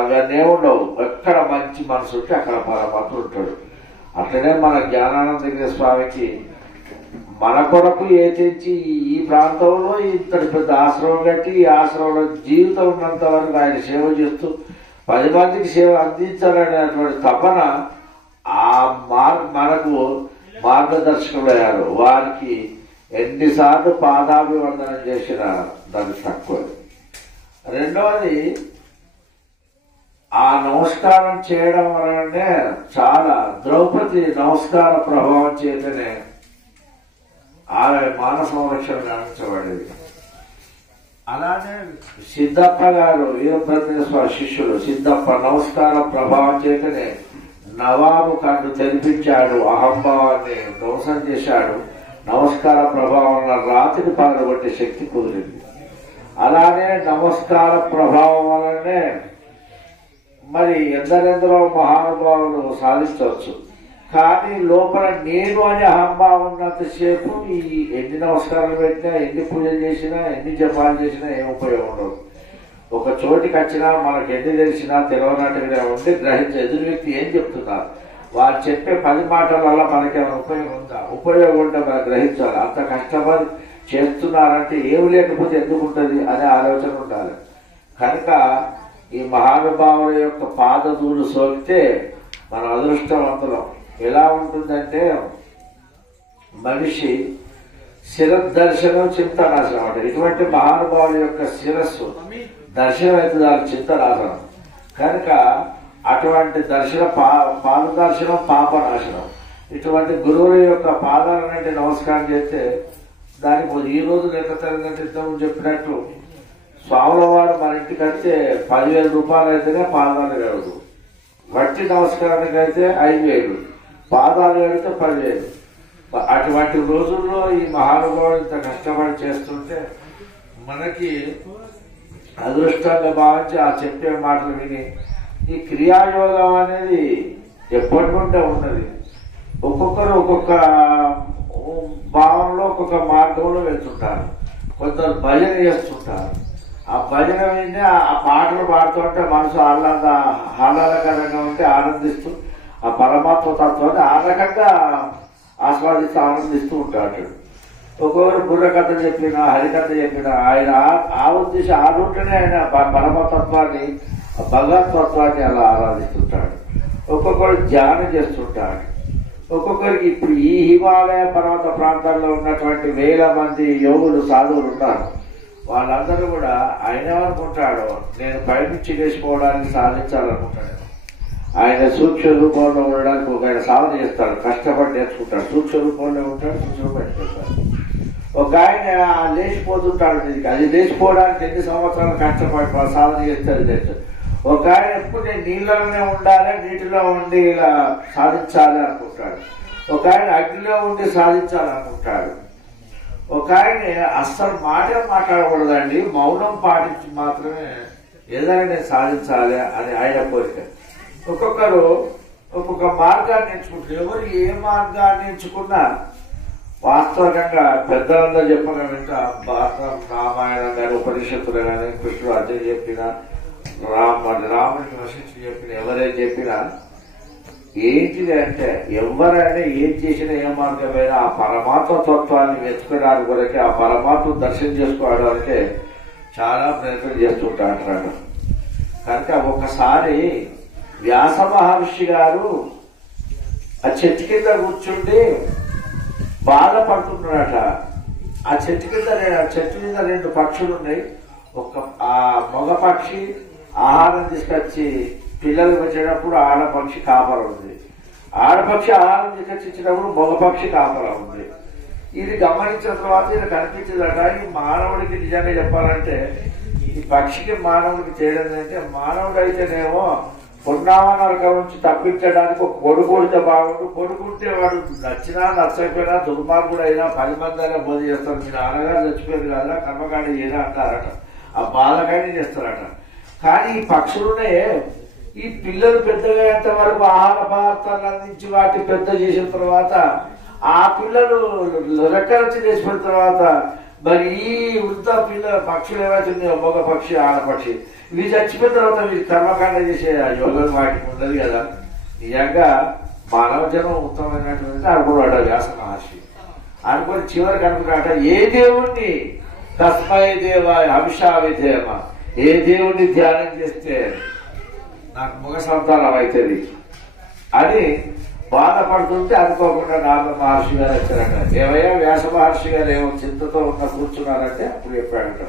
అవన్నీ ఉండవు. ఎక్కడ మంచి మనసు ఉంటే అక్కడ పరమాత్మ ఉంటాడు. అట్లనే మన జ్ఞానానందగిరి స్వామికి మన కొరకు తెచ్చి ఈ ప్రాంతంలో ఇంతటి పెద్ద ఆశ్రమం కట్టి ఈ ఆశ్రమంలో జీవితం ఉన్నంత వరకు ఆయన సేవ చేస్తూ 10 మందికి సేవ అందించాలనేటువంటి తపన మనకు మార్గదర్శకులయ్యారు. వారికి ఎన్నిసార్లు పాదాభివందనం చేసిన దానికి తక్కువ. రెండవది, ఆ నమస్కారం చేయడం వలనే చాలా ద్రౌపది నమస్కార ప్రభావం చేతనే ఆమె మానవ సంరక్షణ గావించబడేది. అలానే సిద్ధప్ప గారు వీరభద్రేశ్వర శిష్యుడు సిద్ధప్ప నమస్కార ప్రభావం చేతనే నవాబు కన్ను తెరిపించాడు, అహంభావాన్ని ధ్వంసం చేశాడు. నమస్కార ప్రభావం రాత్రి పగలగొట్టే శక్తి కుదిరింది. అలానే నమస్కార ప్రభావం వలనే మరి ఎందరెందరో మహానుభావులు సాధించవచ్చు. కానీ లోపల నేను అనే అహంభావం ఉన్నంతసేపు ఈ ఎన్ని నమస్కారాలు పెట్టినా, ఎన్ని పూజలు చేసినా, ఎన్ని జపాలు చేసినా ఏం ఉపయోగం ఉండదు. ఒక చోటికి వచ్చినా మనకు ఎన్ని తెలిసినా తెలియనట్టుగా ఉండి గ్రహించే ఎదురు వ్యక్తి ఏం చెప్తున్నారు, వారు చెప్పే 10 మాటల వల్ల మనకేమైనా ఉపయోగం ఉందా? ఉపయోగం ఉంటే మనం గ్రహించాలి. అంత కష్టపడి చేస్తున్నారంటే ఏమి లేకపోతే ఎందుకు ఉంటుంది అనే ఆలోచన ఉండాలి. కనుక ఈ మహానుభావుల యొక్క పాదధూళి సోకితే మన అదృష్టవంతులం. ఎలా ఉంటుందంటే మనిషి శిరదర్శనం చింతనాశనం అంటే ఇటువంటి మహానుభావుల యొక్క శిరస్సు దర్శనం అయితే దాని చింతనాశనం. కనుక అటువంటి దర్శన పాదదర్శనం పాపనాశనం. ఇటువంటి గురువుల యొక్క పాదాలన్నింటి నమస్కారం చేస్తే దానికి ఈ రోజు లెక్క తరగతి ఇంతకుముందు చెప్పినట్టు స్వాముల వారు మన ఇంటికి వస్తే 10,000 రూపాయలు అయితేనే పాదాలు కలదు. వట్టి నమస్కారానికి అయితే 5,000, పాదాలు కడితే 10,000. అటువంటి రోజుల్లో ఈ మహానుభావులు ఇంత కష్టపడి చేస్తుంటే మనకి అదృష్టంగా భావించి ఆ చెప్పే మాటలు విని ఈ క్రియాయోగం అనేది ఎప్పటి నుండే ఉన్నది. ఒక్కొక్కరు ఒక్కొక్క భావనలో ఒక్కొక్క మార్గంలో వెళ్తుంటారు. కొందరు భజన చేస్తుంటారు. ఆ భజన విని ఆ పాటలు పాడుతుంటే మనసు ఆహ్లాదకరంగా ఉంటే ఆనందిస్తూ ఆ పరమాత్మ తత్వాన్ని ఆ రకంగా ఆస్వాదిస్తూ ఆనందిస్తూ ఉంటాడు. ఒక్కొక్కరు బుర్రకథ చెప్పినా, హరికథ చెప్పినా ఆయన ఆ ఉద్దేశం ఆ రూట్లోనే ఆయన పరమతత్వాన్ని, భగవతత్వాన్ని అలా ఆరాధిస్తుంటాడు. ఒక్కొక్కరు ధ్యానం చేస్తుంటాడు. ఒక్కొక్కరికి ఇప్పుడు ఈ హిమాలయ పర్వత ప్రాంతాల్లో ఉన్నటువంటి 1000 మంది యోగులు సాధువులు ఉన్నారు. వాళ్ళందరూ కూడా ఆయన ఏమనుకుంటాడు, నేను పైనుంచి లేచిపోవడానికి సాధించాలనుకుంటాడు. ఆయన సూక్ష్మ రూపంలో ఉండడానికి ఒక ఆయన సాధన చేస్తాడు, కష్టపడి నేర్చుకుంటాడు. సూక్ష్మ రూపంలో ఉంటాడు, సూక్ష్మ పెట్టుకుంటాడు. ఒక ఆయన లేచిపోతుంటాడు. అది లేచిపోవడానికి ఎన్ని సంవత్సరాలు కష్టపడి సాధన చేస్తారు నేర్చుకుంటాడు. ఒక ఆయన ఎప్పుడు నేను నీళ్ళలోనే ఉండాలి, నీటిలో ఉండి ఇలా సాధించాలి అనుకుంటాడు. ఒక ఆయన అగ్నిలో ఉండి సాధించాలనుకుంటాడు. ఒక ఆయన అస్సలు మాట్లాడకూడదండి, మౌనం పాటించి మాత్రమే ఏదైనా నేను సాధించాలి అని ఆయన కోరిక. ఒక్కొక్కరు ఒక్కొక్క మార్గాన్ని ఎంచుకుంటారు. ఎవరు ఏ మార్గాన్ని ఎంచుకున్నా వాస్తవికంగా పెద్దలందరూ చెప్పిన వెంట భారతం, రామాయణం కానీ, ఉపనిషత్తులు కానీ, కృష్ణుడు అర్జున చెప్పిన, రాముడికి వశిష్ఠి చెప్పిన, ఎవరైనా చెప్పినా ఏంటిది అంటే ఎవరైనా ఏం చేసినా ఏ మార్గమైనా ఆ పరమాత్మ తత్వాన్ని వెతుకోవడానికి వరకే, ఆ పరమాత్మ దర్శనం చేసుకోవడానికే చాలా ప్రయత్నం చేస్తుంటారు. కనుక ఒకసారి వ్యాస మహర్షి గారు ఆ చెట్టు కింద కూర్చుండి బాధపడుతున్నాడట. ఆ చెట్టు కింద చెట్టు మీద 2 పక్షులు ఉన్నాయి. ఆ మగ పక్షి ఆహారం తీసుకొచ్చి పిల్లలు వచ్చేటప్పుడు ఆడపక్షి కాపర ఉంది. ఆడపక్షి ఆహారం తీసుకొచ్చి ఇచ్చినప్పుడు మగపక్షి కాపర ఉంది. ఇది గమనించిన తర్వాత ఇది కనిపించదట. ఈ మానవుడికి నిజంగా చెప్పాలంటే ఈ పక్షికి మానవుడికి చేయడం అంటే, మానవుడు అయితేనేమో పున్నామ నరకం నుంచి తప్పించడానికి ఒక కొడుకుంటే బాగుండు. కొడుకుంటే వాడు నచ్చినా నచ్చకపోయినా దుర్మార్గుడు అయినా 10 మంది అయినా బోధ చేస్తారు. మీరు నాన్నగారు చచ్చిపోయారు కదా, కర్మకాండ ఏదో అంటారట. ఆ బాధకాండ చేస్తారట. కానీ ఈ పక్షులునే ఈ పిల్లలు పెద్దగా అయ్యేంత వరకు ఆహార పదార్థాలు అందించి వాటి పెద్ద చేసిన తర్వాత ఆ పిల్లలు రెక్కలచ్చి చేసిన తర్వాత మరి ఈ వృద్ధ పిల్ల పక్షులు ఏమైతుంది మగ పక్షి ఆడపక్షి ఇవి చచ్చిపోయిన తర్వాత మీరు కర్మకాండ చేసే యోగం వాటికి ఉన్నది కదా. నిజంగా మానవ జనం ఉత్తమమైనటువంటి అనుకున్నాడు వ్యాస మహర్షి. అనుకుని చివరికి అనుకున్నాట ఏ దేవుణ్ణి తస్మై దేవాయ హంసావిధేమ, ఏ దేవుణ్ణి ధ్యానం చేస్తే నాకు మగ సంతానం అవుతుంది అని బాధపడుతుంటే అనుకోకుండా నారద మహర్షి గారు వచ్చారట. ఏవయ్యా వ్యాస మహర్షి గారు ఏమో చింతతో ఉన్న కూర్చున్నారంటే అప్పుడు చెప్పాడట,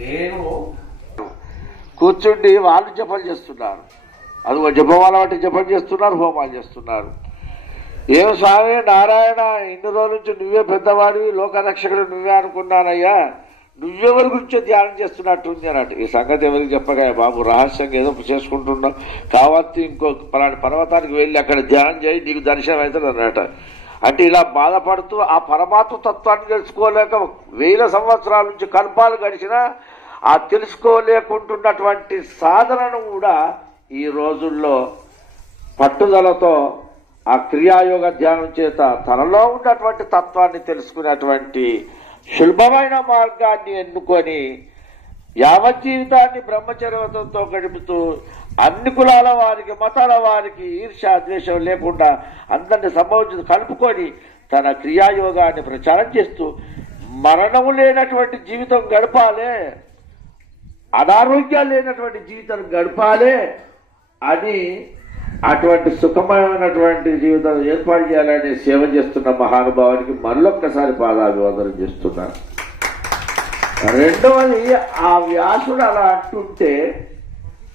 నేను కూర్చుండి వాళ్ళు జపం చేస్తున్నారు, అదిగో జపమాల బట్టి జపం చేస్తున్నారు, హోమాలు చేస్తున్నారు. ఏం స్వామి నారాయణ ఇన్ని రోజుల నుంచి నువ్వే పెద్దవాడివి లోకరక్షకుడు నువ్వే అనుకున్నానయ్యా, నువ్వెవరి గురించో ధ్యానం చేస్తున్నట్టుంది అన్నట్టు. ఈ సంగతి ఎవరికి చెప్పగా బాబు రహస్యంగా ఏదో చేసుకుంటున్నావు కావచ్చు, ఇంకో పలాంటి పర్వతానికి వెళ్ళి అక్కడ ధ్యానం చేయి నీకు దర్శనం అవుతుంది అన్నట. అంటే ఇలా బాధపడుతూ ఆ పరమాత్మ తత్వాన్ని తెలుసుకోలేక 1000 సంవత్సరాల నుంచి కల్పాలు గడిచినా ఆ తెలుసుకోలేకుంటున్నటువంటి సాధనను కూడా ఈ రోజుల్లో పట్టుదలతో ఆ క్రియాయోగ ధ్యానం చేత తనలో ఉన్నటువంటి తత్వాన్ని తెలుసుకునేటువంటి సులభమైన మార్గాన్ని ఎన్నుకొని యావత్ జీవితాన్ని బ్రహ్మచర్యతో గడుపుతూ అన్ని కులాల వారికి మతాల వారికి ఈర్ష్య ద్వేషం లేకుండా అందరిని సంభవించి కలుపుకొని తన క్రియాయోగాన్ని ప్రచారం చేస్తూ మరణము లేనటువంటి జీవితం గడపాలే, అనారోగ్యాలు లేనటువంటి జీవితం గడపాలే అని అటువంటి సుఖమయమైనటువంటి జీవితం ఏర్పాటు చేయాలని సేవ చేస్తున్న మహానుభావునికి మరొక్కసారి పాదాభివందనం చేస్తున్నాను. రెండవది ఆ వ్యాసుడు అలా అంటుంటే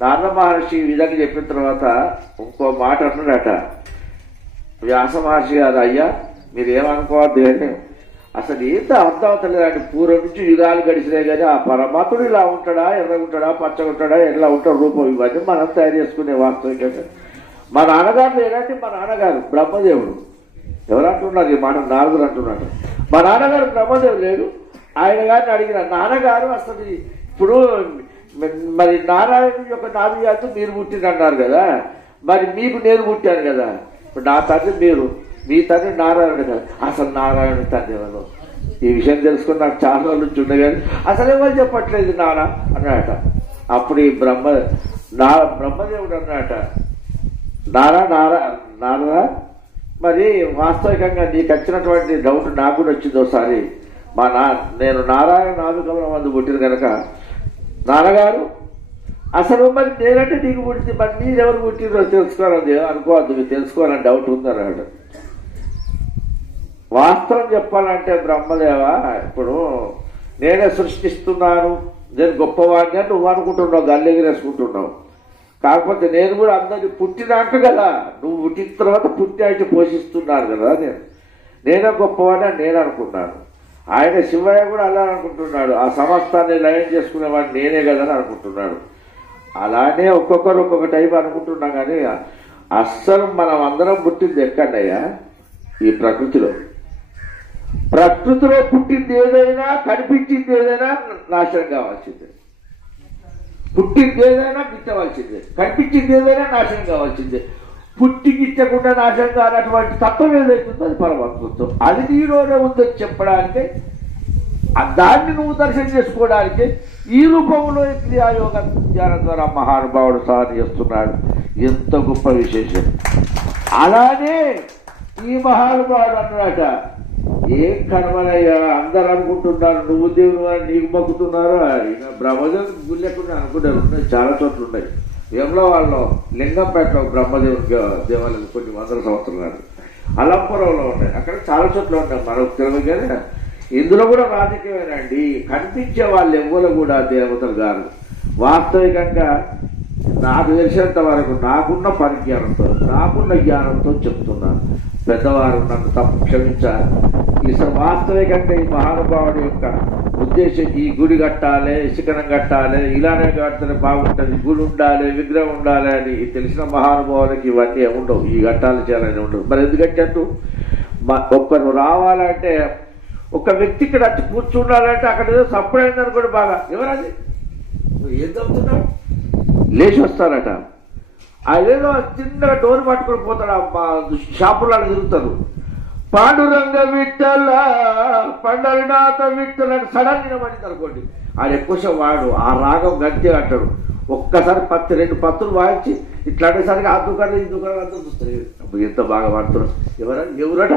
నారద మహర్షి ఈ విధంగా చెప్పిన తర్వాత ఇంకో మాట అన్నాడట. వ్యాస మహర్షి గారు, అయ్యా మీరేమనుకోవద్దు కానీ అసలు ఏంత అర్థమవుతలేదండి, పూర్వం నుంచి యుగాలు గడిచినాయి కానీ ఆ పరమాత్ముడు ఇలా ఉంటాడా, ఎర్రగుంటాడా, పచ్చగుంటాడా, ఎట్లా ఉంటాడు రూపం, ఇవన్నీ మనం తయారు చేసుకునే వాస్తవికంగా. మా నాన్నగారు లేదంటే మా నాన్నగారు బ్రహ్మదేవుడు. ఎవరంటున్నారు ఈ మాట? నారదుడు అంటున్నాడు. మా నాన్నగారు బ్రహ్మదేవుడు లేడు. ఆయన గారిని అడిగిన నాన్నగారు అసలు ఇప్పుడు మరి నారాయణ యొక్క నాభియాతో మీరు పుట్టినన్నారు కదా, మరి మీకు నేను పుట్టాను కదా, ఇప్పుడు నా తండ్రి మీరు, మీ తండ్రి నారాయణుడు కదా, అసలు నారాయణుడు తండ్రి ఎవరు? ఈ విషయం తెలుసుకుని నాకు చాలా రోజుల నుంచి ఉండే కానీ అసలు ఎవరు చెప్పట్లేదు నాన్న అన్నాడట. అప్పుడు ఈ బ్రహ్మదేవుడు అన్నాడట, నారా మరి వాస్తవికంగా నీకు వచ్చినటువంటి డౌట్ నాకు కూడా వచ్చింది ఒకసారి. నేను నారాయణ నాభికమల మందు పుట్టిన కనుక నాన్నగారు అసలు మరి నేనంటే నీకు పుట్టింది, మరి మీరెవరు పుట్టినో తెలుసుకోవాలని అనుకోవద్దు, మీరు తెలుసుకోవాలని డౌట్ ఉందన్నాడు. వాస్తవం చెప్పాలంటే బ్రహ్మదేవా, ఇప్పుడు నేనే సృష్టిస్తున్నాను, నేను గొప్పవాడిని అని నువ్వు అనుకుంటున్నావు, గల్లెగిరేసుకుంటున్నావు. కాకపోతే నేను కూడా అందరినీ పుట్టినాక కదా, నువ్వు పుట్టిన తర్వాత పుట్టి అయితే పోషిస్తున్నాను కదా, నేనే గొప్పవాడిని అని నేను అనుకున్నాను. ఆయన శివయ్య కూడా అలా అనుకుంటున్నాడు, ఆ సమస్తాన్ని లయం చేసుకునేవాడిని నేనే కదా అని అనుకుంటున్నాడు. అలానే ఒక్కొక్కరు ఒక్కొక్క టైప్ అనుకుంటున్నాం కానీ అస్సలు మనం అందరం పుట్టింది ఎక్కడయ్యా? ఈ ప్రకృతిలో. ప్రకృతిలో పుట్టింది ఏదైనా, కనిపించింది ఏదైనా నాశనం కావాల్సిందే. పుట్టింది ఏదైనా గిట్టవలసిందే, కనిపించింది ఏదైనా నాశనం కావాల్సిందే. పుట్టి గిట్టకుండా నాశనం కానటువంటి తత్వం ఏదైతుందో అది పరమాత్మత్వం. అది నీలోనే ఉందని చెప్పడానికి, దాన్ని నువ్వు దర్శనం చేసుకోవడానికి ఈ రూపంలో క్రియాయోగ జ్ఞానం ద్వారా మహానుభావుడు సాధన చేస్తున్నాడు. ఎంత గొప్ప విశేషం. అలానే ఈ మహానుభావుడు అన్నమాట, ఏం కనవనయ్యా, అందరు అనుకుంటున్నారు నువ్వు దేవుడు అని నీకు మొక్కుతున్నారు. బ్రహ్మదేవుడికి గుళ్ళు ఎక్కడ అనుకున్నారు, ఉన్నాయి చాలా చోట్ల ఉన్నాయి. వేముల వాళ్ళు లింగంపేటలో బ్రహ్మదేవుడికి దేవాలయం కొన్ని వందల సంవత్సరాలు, అలంపురంలో ఉన్నాయి, అక్కడ చాలా చోట్ల ఉన్నాయి. మనకు తెలియదు కానీ ఇందులో కూడా రాజకీయమేనండి. కనిపించే వాళ్ళు ఎవ్వరు కూడా దేవతలు గారు. వాస్తవికంగా నాకు తెలిసినంత వరకు నాకున్న పరిజ్ఞానంతో, నాకున్న జ్ఞానంతో చెప్తున్నాను. పెద్దవారు నన్ను తప్పు క్షమించాలి. ఈసారి వాస్తవికంగా ఈ మహానుభావుడి యొక్క ఉద్దేశం ఈ గుడి కట్టాలి, శిఖరం కట్టాలి, ఇలానే కడితే బాగుంటుంది, గుడి ఉండాలి, విగ్రహం ఉండాలి అని తెలిసిన మహానుభావులకి ఇవన్నీ ఉండవు, ఈ కట్టాలి చేయాలని ఉండవు. మరి ఎందుకంటే ఒక్కరు రావాలంటే, ఒక వ్యక్తి ఇక్కడ వచ్చి కూర్చుండాలంటే అక్కడ ఏదో సప్పుడైందని కూడా బాగా ఎవరది ఏం చెప్తున్నాడు లేచి వస్తారట. అదేదో చిన్నగా డోర్ పట్టుకొని పోతాడు, షాపులలో తిరుగుతారు. పాండురంగ విఠల పండరినాథ విఠల సడన్ నిలబడింది అనుకోండి, ఆడు ఎక్కువ వాడు ఆ రాగం గంటే అంటాడు. ఒక్కసారి 2 పత్తులు వాయించి ఇట్లా అనేసరికి ఆ దుకాణం ఈ దుకాణం అంతా చూస్తారు, ఎంత బాగా వాడుతున్నారు, ఎవరట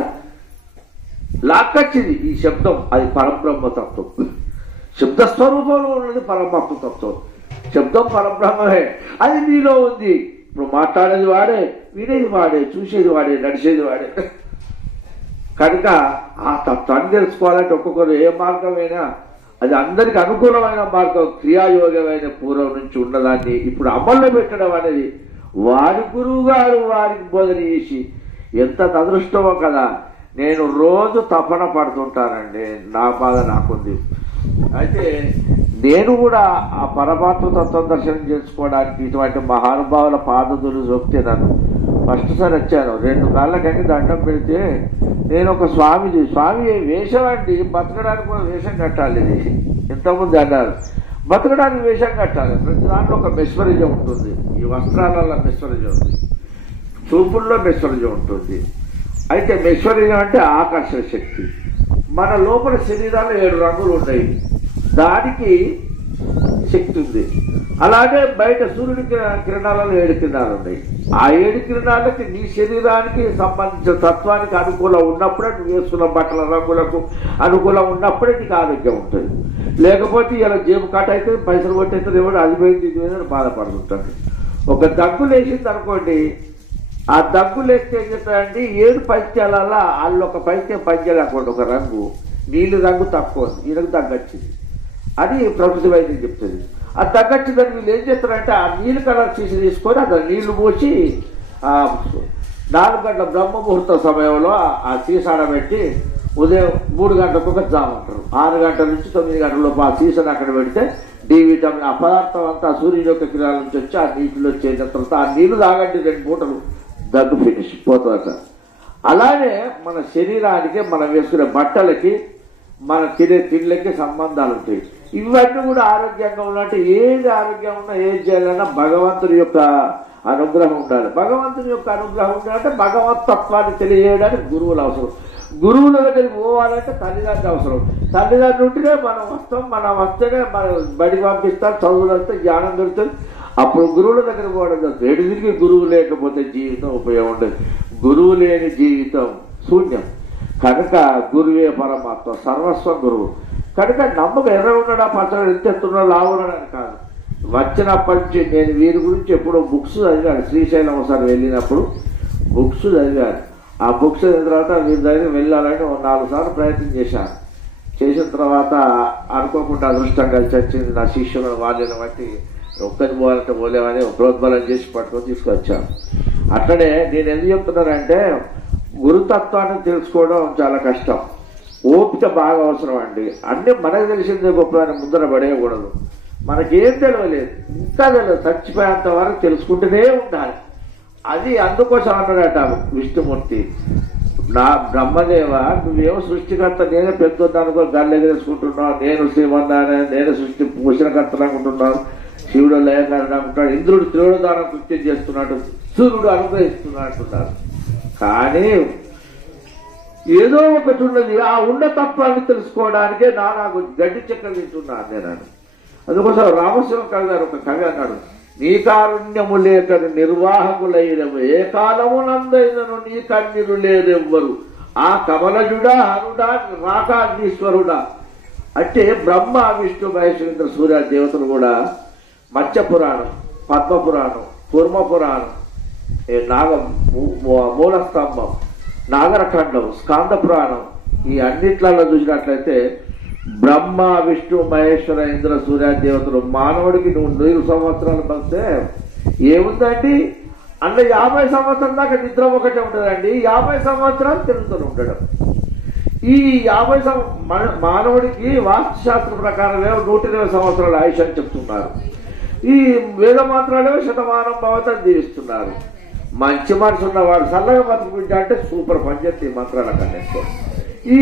లాక్కొచ్చింది ఈ శబ్దం. అది పరబ్రహ్మతత్వం, శబ్దస్వరూపంలో ఉన్నది పరమాత్మతత్వం. శబ్దం పరబ్రహ్మమే, అది నీలో ఉంది. ఇప్పుడు మాట్లాడేది వాడే, వినేది వాడే, చూసేది వాడే, నడిచేది వాడే. కనుక ఆ తత్వాన్ని తెలుసుకోవాలంటే ఒక్కొక్కరు ఏ మార్గమైనా అది అందరికి అనుకూలమైన మార్గం, క్రియాయోగమైన పూర్వం నుంచి ఉన్నదాన్ని ఇప్పుడు అమల్లో పెట్టడం అనేది వారి గురువు గారు వారికి బోధన చేసి ఎంత అదృష్టమో కదా. నేను రోజు తపన పడుతుంటానండి, నా బాధ నాకుంది. అయితే నేను కూడా ఆ పరమాత్మ తత్వం దర్శనం చేసుకోవడానికి ఇటువంటి మహానుభావుల పాదదులు సొక్తే నన్ను ఫస్ట్ సారి వచ్చాను. 2 కాళ్ళకంటే దండం పెడితే నేను ఒక స్వామి వేషం అండి, బతకడానికి కూడా వేషం కట్టాలి. ఇది ఇంతకుముందు అన్నారు, బతకడానికి వేషం కట్టాలి. ప్రతి దాంట్లో ఒక మెస్మరిజం ఉంటుంది. ఈ వస్త్రాలలో మెస్మరిజం ఉంది, చూపుల్లో మెస్మరిజం ఉంటుంది. అయితే మెస్మరిజం అంటే ఆకర్షణ శక్తి. మన లోపల శరీరాల్లో 7 రంగులు ఉన్నాయి, దానికి శక్తి ఉంది. అలాగే బయట సూర్యుడి కిరణాలలో 7 కిరణాలు ఉన్నాయి. ఆ 7 కిరణాలకి నీ శరీరానికి సంబంధించిన తత్వానికి అనుకూలం ఉన్నప్పుడే, నువ్వు వేసుకున్న బట్టల రంగులకు అనుకూలం ఉన్నప్పుడే నీకు ఆరోగ్యం ఉంటుంది. లేకపోతే ఇలా జేబు కట్ అయితే పైసలు కొట్టేస్తే ఎవరు అది పోయింది ఇది పోయిందని బాధపడుతుంటాడు. ఒక దగ్గు లేచింది అనుకోండి, ఆ దగ్గు లేస్తే ఏం చెప్తారండి, 7 పైత్యాలలో వాళ్ళు ఒక పైత్యం పనిచేయలేకుండా ఒక రంగు నీళ్ళు రంగు తక్కువ, ఈయనకు తగ్గొచ్చింది అది ప్రకృతి వైద్యం చెప్తుంది. అది తగ్గొచ్చిందని వీళ్ళు ఏం చేస్తారంటే ఆ నీళ్ళు కలర్ సీసీ తీసుకొని అక్కడ నీళ్లు పోసి 4 గంటల బ్రహ్మ ముహూర్త సమయంలో ఆ సీసాడ పెట్టి ఉదయం 3 గంటలకు ఒక జామంటారు, 6 గంటల నుంచి 9 గంటలలోపు ఆ సీసాను అక్కడ పెడితే డి విటమిన్ ఆ పదార్థం అంతా సూర్యుడి యొక్క కిరణాల నుంచి వచ్చి ఆ నీటిలో చేసిన తర్వాత ఆ నీళ్లు తాగండి 2 పూటలు, దగ్గు ఫినిష్ పోతుందట. అలానే మన శరీరానికి, మనం వేసుకునే బట్టలకి, మన తినే తిండ్లకి సంబంధాలు ఉంటాయి. ఇవన్నీ కూడా ఆరోగ్యంగా ఉన్నట్టు ఏది ఆరోగ్యం ఉన్నా ఏది చేయాలన్నా భగవంతుని యొక్క అనుగ్రహం ఉండాలి. భగవంతుని యొక్క అనుగ్రహం ఉండాలంటే భగవత్ తత్వాన్ని తెలియజేయడానికి గురువులు అవసరం. గురువుల దగ్గరికి పోవాలంటే తల్లిదండ్రులు అవసరం. తల్లిదండ్రులు ఉంటేనే మనం వస్తాం, మనం వస్తేనే మనం బడికి పంపిస్తాం, చదువులు వస్తే జ్ఞానం దొరుకుతుంది. అప్పుడు గురువుల దగ్గర పోవడం జరుగుతుంది. ఎటు తిరిగి గురువు లేకపోతే జీవితం ఉపయోగం ఉండదు. గురువు లేని జీవితం శూన్యం. కనుక గురువే పరమాత్మ, సర్వస్వం గురువు. కనుక నమ్మకం ఎర్ర ఉన్నాడా పచ్చడి ఎంత ఎత్తున్నాడు లావు ఉన్నాడని కాదు. వచ్చినప్పటి నుంచి నేను వీరి గురించి ఎప్పుడో బుక్స్ చదివాను. శ్రీశైలం ఒకసారి వెళ్ళినప్పుడు బుక్స్ చదివాను. ఆ బుక్స్ చదివిన తర్వాత వీరి దగ్గర వెళ్ళాలని 4 సార్లు ప్రయత్నం చేశాను. చేసిన తర్వాత అనుకోకుండా అదృష్టం కలిసి వచ్చింది. నా శిష్యులను వాళ్ళని బట్టి ఒక్కరి పోవాలంటే పోలేమని ప్రోద్బలం చేసి పట్టుకొని తీసుకొచ్చాను. అట్లనే నేను ఎందుకు చెప్తున్నానంటే గురుతత్వాన్ని తెలుసుకోవడం చాలా కష్టం, ఓపిక బాగా అవసరం అండి. అన్నీ మనకు తెలిసిందే గొప్పదాన్ని ముందర పడేయకూడదు. మనకేం తెలియలేదు, ఇంకా తెలియదు, చచ్చిపోయేంత వరకు తెలుసుకుంటూనే ఉండాలి. అది అందుకోసం అన్నాడట విష్ణుమూర్తి, నా బ్రహ్మదేవ నువ్వేమో సృష్టికర్త, నేనే పెద్దనుకో గల్లు ఎగరేసుకుంటున్నావు, నేను శ్రీమన్నారాయణ, నేను సృష్టి పోషణకర్తలు అనుకుంటున్నాను, శివుడు లయకారుడు అనుకుంటాడు, ఇంద్రుడు త్రివృదానం కృత్యం చేస్తున్నాడు, సూర్యుడు అనుగ్రహిస్తున్నాడు. కానీ ఏదో ఒకటి ఉన్నది, ఆ ఉన్న తత్వాన్ని తెలుసుకోవడానికే నాకు గడ్డి చెక్కలు తింటున్నాను నేను. అందుకోసం రామశివ కవి గారు ఒక కవి అన్నాడు, నీ కారుణ్యము లేక నిర్వాహకులైనము ఏ కాలమునందైనను నీ కన్నీరు లేదెవ్వరు, ఆ కమలజుడా హరుడా రాకాగ్నీశ్వరుడా. అంటే బ్రహ్మ విష్ణు మహేశ్వరేంద్ర సూర్య దేవతలు కూడా మత్స్య పురాణం, పద్మ పురాణం, కూర్మ పురాణం, మూలస్తంభం, నాగరఖండం, స్కాంద పురాణం, ఈ అన్నిట్లలో చూసినట్లయితే బ్రహ్మ విష్ణు మహేశ్వర ఇంద్ర సూర్య దేవతలు మానవుడికి నువ్వు 100 సంవత్సరాలు బతితే ఏముందండి అంటే 50 సంవత్సరం దాకా నిద్ర ఒకటే ఉంటుందండి, 50 సంవత్సరాలు తిరుగుతూ ఉండడం. ఈ 50 మానవుడికి వాస్తుశాస్త్రం ప్రకారమే 120 సంవత్సరాల ఆయుష్ అని చెప్తున్నారు. ఈ వేద మంత్రాలే శతమానం భవతం జీవిస్తున్నారు. మంచి మనసు ఉన్నవాడు చల్లగా బతుకుంటా అంటే సూపర్ పనిచేస్తే ఈ మంత్రాల కన్నా. ఈ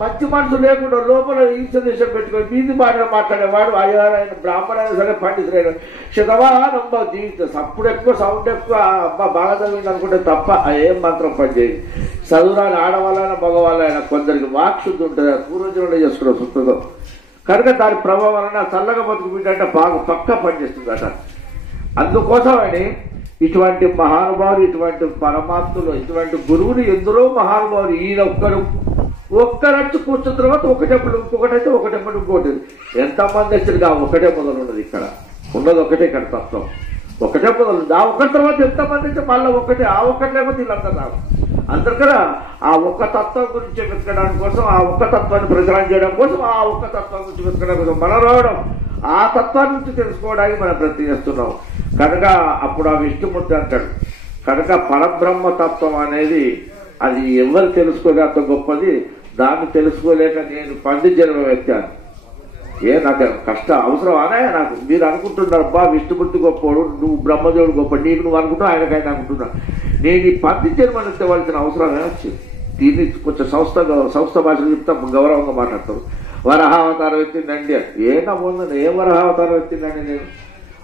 మంచి మనసు లేకుండా లోపల ఈశ దేశం పెట్టుకొని మీది మాటలు మాట్లాడేవాడు అయ్యారైన బ్రాహ్మణైనా సరే పండితులైన శతవాహనం జీవితం సప్పుడు ఎక్కువ సౌండ్ ఎక్కువ అబ్బా బాగా చదివింది అనుకుంటే తప్ప ఏం మంత్రం పనిచేయదు. చదువురాని ఆడవాళ్ళైనా మగవాళ్ళైనా కొందరికి వాక్శుద్ధి ఉంటుంది, పూర్వజులు చేసుకున్న శుద్ధతో కనుక దాని ప్రభావం వలన చల్లగా బతుకు బిడ్డంటే బాగా పక్కా పనిచేస్తుంది అట. అందుకోసమని ఇటువంటి మహానుభావులు, ఇటువంటి పరమాత్ములు, ఇటువంటి గురువులు ఎందరో మహానుభావులు. ఈయన ఒక్కరొచ్చి కూర్చున్న తర్వాత ఒకటెప్పుడు ఇంకొకటైతే ఒకటెప్పుడు ఇంకోటి ఎంతమంది వచ్చారుగా ఒకటే మొదలు ఉన్నది. ఇక్కడ ఉన్నది ఒకటే, ఇక్కడ తత్వం ఒకటే మొదలు. ఆ ఒక్కటి తర్వాత ఎంతమంది అయితే మళ్ళీ ఒకటే, ఆ ఒక్కటి లేకపోతే వీళ్ళందరూ రావు. అందరికన్నా ఆ ఒక్క తత్వం గురించి వెతకడానికి కోసం, ఆ ఒక్క తత్వాన్ని ప్రచారం చేయడం కోసం, ఆ ఒక్క తత్వం గురించి వెతకడం కోసం మనం రావడం, ఆ తత్వాన్ని నుంచి తెలుసుకోవడానికి మనం ప్రయత్నం చేస్తున్నాం. కనుక అప్పుడు ఆ విష్ణుమూర్తి అంటాడు, కనుక పరబ్రహ్మ తత్వం అనేది అది ఎవరు తెలుసుకోలే అంత గొప్పది, దాన్ని తెలుసుకోలేక నేను పండితుల వ్యక్తాను. నాకు కష్టం అవసరం అనే నాకు మీరు అనుకుంటున్నారు అబ్బా విష్ణుమూర్తి గొప్పవాడు, నువ్వు బ్రహ్మదేవుడు గొప్ప, నీకు నువ్వు అనుకుంటున్నావు, ఆయనకైనా అనుకుంటున్నావు. నేను ఈ పండితులను తెవలసిన అవసరమే వచ్చింది. దీన్ని కొంచెం సంస్థ భాషలు చెప్తా గౌరవంగా మాట్లాడతారు. వరహావతారం ఎత్తిందండి అని ఏం వరహావతారం ఎత్తిందండి నేను,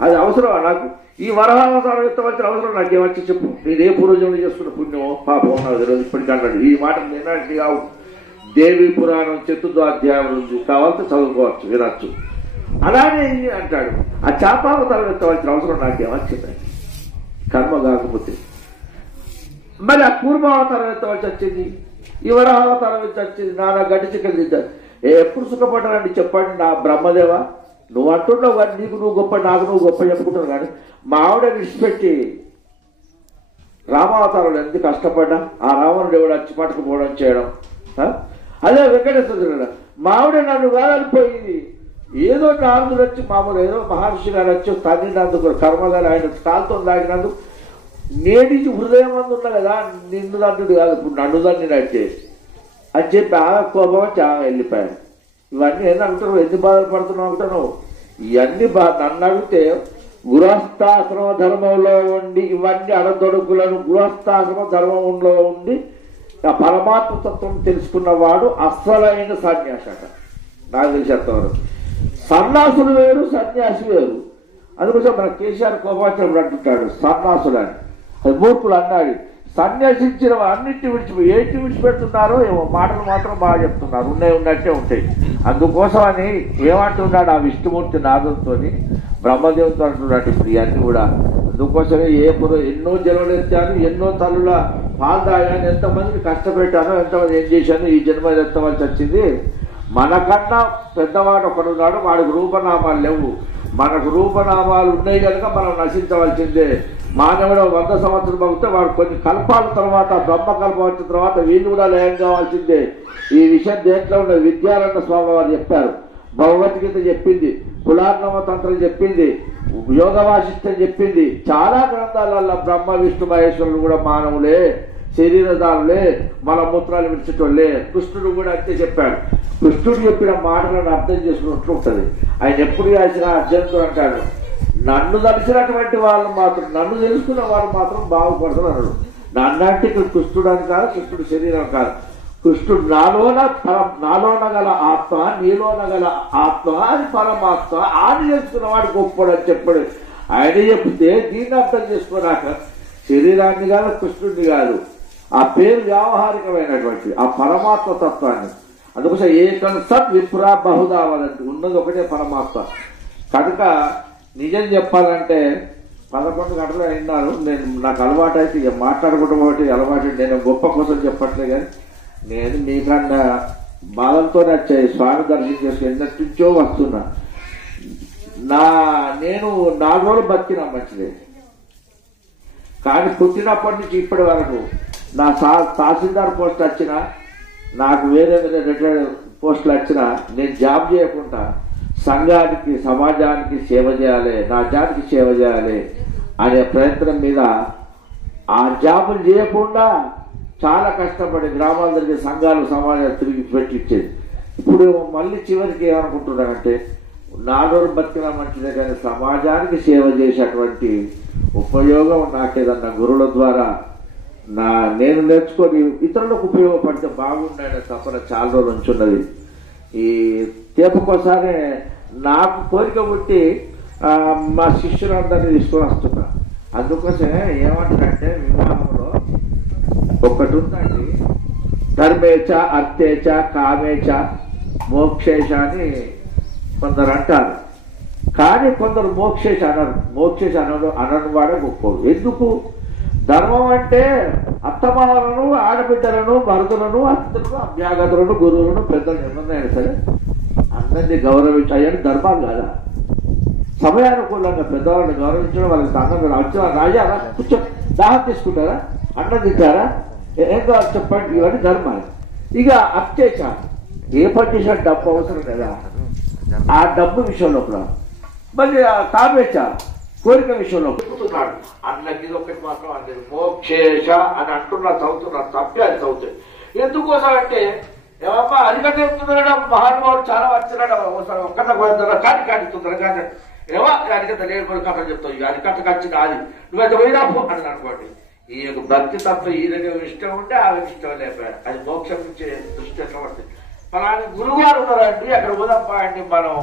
అది అవసరమా నాకు? ఈ వరహావతారం ఎత్తవలసిన అవసరం నాకేమచ్చి చెప్పు. నేనే పూర్వజన్మలు చేసుకున్న పుణ్యమో పాపం నాకు తెలియదు. ఇప్పటికీ అన్నాడు ఈ మాట నేనాటి కావు. దేవి పురాణం 4వ అధ్యాయం ఉంది, కావాలంటే చదువుకోవచ్చు, వినొచ్చు. అలానే అంటాడు ఆ చాపావతారం ఎత్తవలసిన అవసరం నాకేమొచ్చింది కర్మ కాకపోతే. మరి ఆ పూర్వావతారం ఎత్తవలసి వచ్చింది, ఈ వరహావతారం ఎంత వచ్చింది. నాన్న గడ్డి చిక్కలు తింటారు. ఎప్పుడు సుఖపడ్డానండి చెప్పండి నా బ్రహ్మదేవ. నువ్వు అంటున్నావు కానీ నీకు నువ్వు గొప్ప, నాకు నువ్వు గొప్ప చెప్పుకుంటున్నావు. కానీ మా ఆవిడ విడిచిపెట్టి రామావతారంలో ఎంత కష్టపడ్డా, ఆ రావణుడు ఎవడు వచ్చి పట్టుకుపోవడం చేయడం. అదే వెంకటేశ్వర మా ఆవిడ నన్ను వేలనిపోయింది. ఏదో నారదుడు వచ్చి మామూలు ఏదో మహర్షి గారు వచ్చి తన్నినందుకు కర్మగారు ఆయన కాలుతో దాగినందుకు నేటి హృదయం మంది ఉన్నా కదా, నిన్ను దండుడు కాదు ఇప్పుడు నన్ను దండినట్టే అని చెప్పి ఆ కోపం చాలా వెళ్ళిపోయాను. ఇవన్నీ ఏంది అంటారు, ఎన్ని బాధలు పడుతున్నావు అంటాను. ఇవన్నీ నన్ను అడిగితే గృహస్థాశ్రమ ధర్మంలో ఉండి ఇవన్నీ అడదొడుకులను గృహస్థాశ్రమ ధర్మంలో ఉండి ఆ పరమాత్మ తత్వం తెలుసుకున్నవాడు అస్సలైన సన్యాసి అట. నాకు తెలిసేంతవరకు సన్యాసులు వేరు, సన్యాసి వేరు. అందుకోసం మన కేసీఆర్ కోపాచార్యుడు అంటుంటాడు సన్యాసులు అని. అది మూర్ఖులు అన్నాడు. సన్యాసించిన అన్నింటిని విడిచిపోయి ఏంటి విడిచిపెడుతున్నారో ఏమో మాటలు మాత్రం బాగా చెప్తున్నారు, ఉన్నాయి ఉన్నట్టే ఉంటాయి. అందుకోసమని ఏమంటున్నాడు ఆ విష్ణుమూర్తి నాదంతో బ్రహ్మదేవుతో అంటున్నాడు ఇప్పుడు ఇవన్నీ కూడా. అందుకోసమే ఎన్నో జన్మలు ఎత్తాను, ఎన్నో తల్లుల పాలు తాగాను, ఎంతమందిని కష్టపెట్టాను, ఎంతమంది ఏం చేశాను, ఈ జన్మ ఎత్తవలసి వచ్చింది. మనకన్నా పెద్దవాడు ఒకడున్నాడు, వాడికి రూపనామాలు లేవు, మనకు రూపనామాలు ఉన్నాయి కనుక మనం నశించవలసిందే. మానవుడు 100 సంవత్సరాలు బతికితే వాడు కొన్ని కల్పాల తర్వాత బ్రహ్మకల్పం వచ్చిన తర్వాత వీళ్ళు కూడా లయం కావాల్సిందే. ఈ విషయం దేంట్లో ఉన్నది విద్యారణ్య స్వామి వారు చెప్పారు, భగవద్గీత చెప్పింది, కులార్ణవ తంత్రం చెప్పింది, యోగ వాసిష్టం చెప్పింది. చాలా గ్రంథాలలో బ్రహ్మ విష్ణు మహేశ్వరులు కూడా మానవులే, శరీరదారులే, మలమూత్రాలు విడిచేటోళ్ళే. కృష్ణుడు కూడా అంతే చెప్పాడు. కృష్ణుడు చెప్పిన మాటలను అర్థం చేసుకున్నట్లు ఉంటుంది. ఆయన ఎప్పుడు రాసిన అర్జునుడు అంటాడు, నన్ను తెలిసినటువంటి వాళ్ళు మాత్రం, నన్ను తెలుసుకున్న వాళ్ళు మాత్రం బాగుపడతారు అన్నాడు. నన్నంటే కృష్ణుడు అని కాదు, కృష్ణుడు శరీరం కాదు, కృష్ణుడు నాలోన గల ఆత్మ, నీలోన గల ఆత్మ, అది పరమాత్మ, ఆది తెలుసుకున్నవాడు గొప్పడు అని చెప్పాడు. ఆయన చెప్తే దీన్ని అర్థం చేసుకోరాక శరీరాన్ని కాదు, కృష్ణుడిని కాదు, ఆ పేరు వ్యావహారికమైనటువంటి ఆ పరమాత్మ తత్వాన్ని. అందుకోసం ఏకం సత్ విప్రా బహుదా వదంతి, ఉన్నది ఒకటే పరమాత్మ. కనుక నిజం చెప్పాలంటే 11 గంటలు అయినారు. నేను నాకు అలవాటు అయితే ఇక మాట్లాడుకోవడం ఒకటి అలవాటు. నేను గొప్ప కోసం చెప్పట్లే, కానీ నేను మీకన్నా బాధలతోనే వచ్చాయి. స్వామి దర్శనం చేసుకుని ఎన్నటి నుంచో వస్తున్నా. నేను 4 రోజులు బతికినా మంచిదే, కానీ పుట్టినప్పటి నుంచి ఇప్పటి వరకు నా తహసీల్దార్ పోస్ట్ వచ్చినా, నాకు వేరే రిటైర్డ్ పోస్టులు వచ్చినా నేను జాబ్ చేయకుండా సంఘానికి సమాజానికి సేవ చేయాలి, నా జాతికి సేవ చేయాలి అనే ప్రయత్నం మీద ఆ జాబులు చేయకుండా చాలా కష్టపడి గ్రామాల దగ్గర సంఘాలు సమాజాలు తిరిగి పెట్టించేది. ఇప్పుడు మళ్ళీ చివరికి ఏమనుకుంటున్నానంటే 4 రోజులు బతికినా మంచిదే, కానీ సమాజానికి సేవ చేసేటువంటి ఉపయోగం నాకేదన్నా గురువుల ద్వారా నేను నేర్చుకొని ఇతరులకు ఉపయోగపడితే బాగుండనే తప్పన చాలా రోజుల నుంచి ఉన్నది. ఈ తేపకోసారి నాకు కోరిక పుట్టి మా శిష్యులందరినీ తీసుకొని వస్తున్నా. అందుకోసమే ఏమంటారంటే వివాహంలో ఒకటి ఉందండి, ధర్మేచ అర్థేచ కామేచ మోక్షేష అని కొందరు అంటారు. కానీ కొందరు మోక్షేష అనరు. మోక్షేష అనను వాడే గొప్పడు. ఎందుకు? ధర్మం అంటే అత్తమాలను, ఆడబిడ్డలను, మరుదులను, అతిథులను, అభ్యాగతులను, గురువులను, పెద్దలు ఎవరినైనా సరే అందరినీ గౌరవించాయని ధర్మాలు కాదా? సమయానుకూలంగా పెద్దవాళ్ళని గౌరవించడం, వాళ్ళకి అన్నం వచ్చిన రాజా కూర్చో దాహం తీసుకుంటారా, అన్నం తింటారా, ఏం కావాలి చెప్పండి, ఇవన్నీ ధర్మాలు. ఇక అత్యాచారం ఏ పని చేసినా డబ్బు అవసరం కదా, ఆ డబ్బు విషయంలో కూడా మళ్ళీ కామేచ కోరిక విషయంలో చెబుతున్నాడు. అన్నకి ఇది ఒకటి మాత్రం అంది మోక్షేష అని అంటున్నా, చదువుతున్నారు తప్పే అది చదువుతాయి. ఎందుకోసం అంటే ఏమమ్మా అరికట్ట చెప్తున్నాడు మహానుభావులు చాలా వచ్చినాడు, ఒక్కట పోతున్నా కాటి కాటిస్తున్నారు కానీ ఏమో అరికట్ట లేని కథ చెప్తావు, ఈ అరికట్టకు వచ్చింది అది నువ్వైతే పోయినా పో అని అనుకోండి. ఈ భక్తి తప్ప ఈయనకి ఇష్టం ఉంటే ఆమె ఇష్టం లేకపోయాడు. అది మోక్షం నుంచి దృష్టి ఎట్లా పడుతుంది. అలాగే గురువుగారు ఉన్నారండి, అక్కడ పోదాంపా అండి, మనం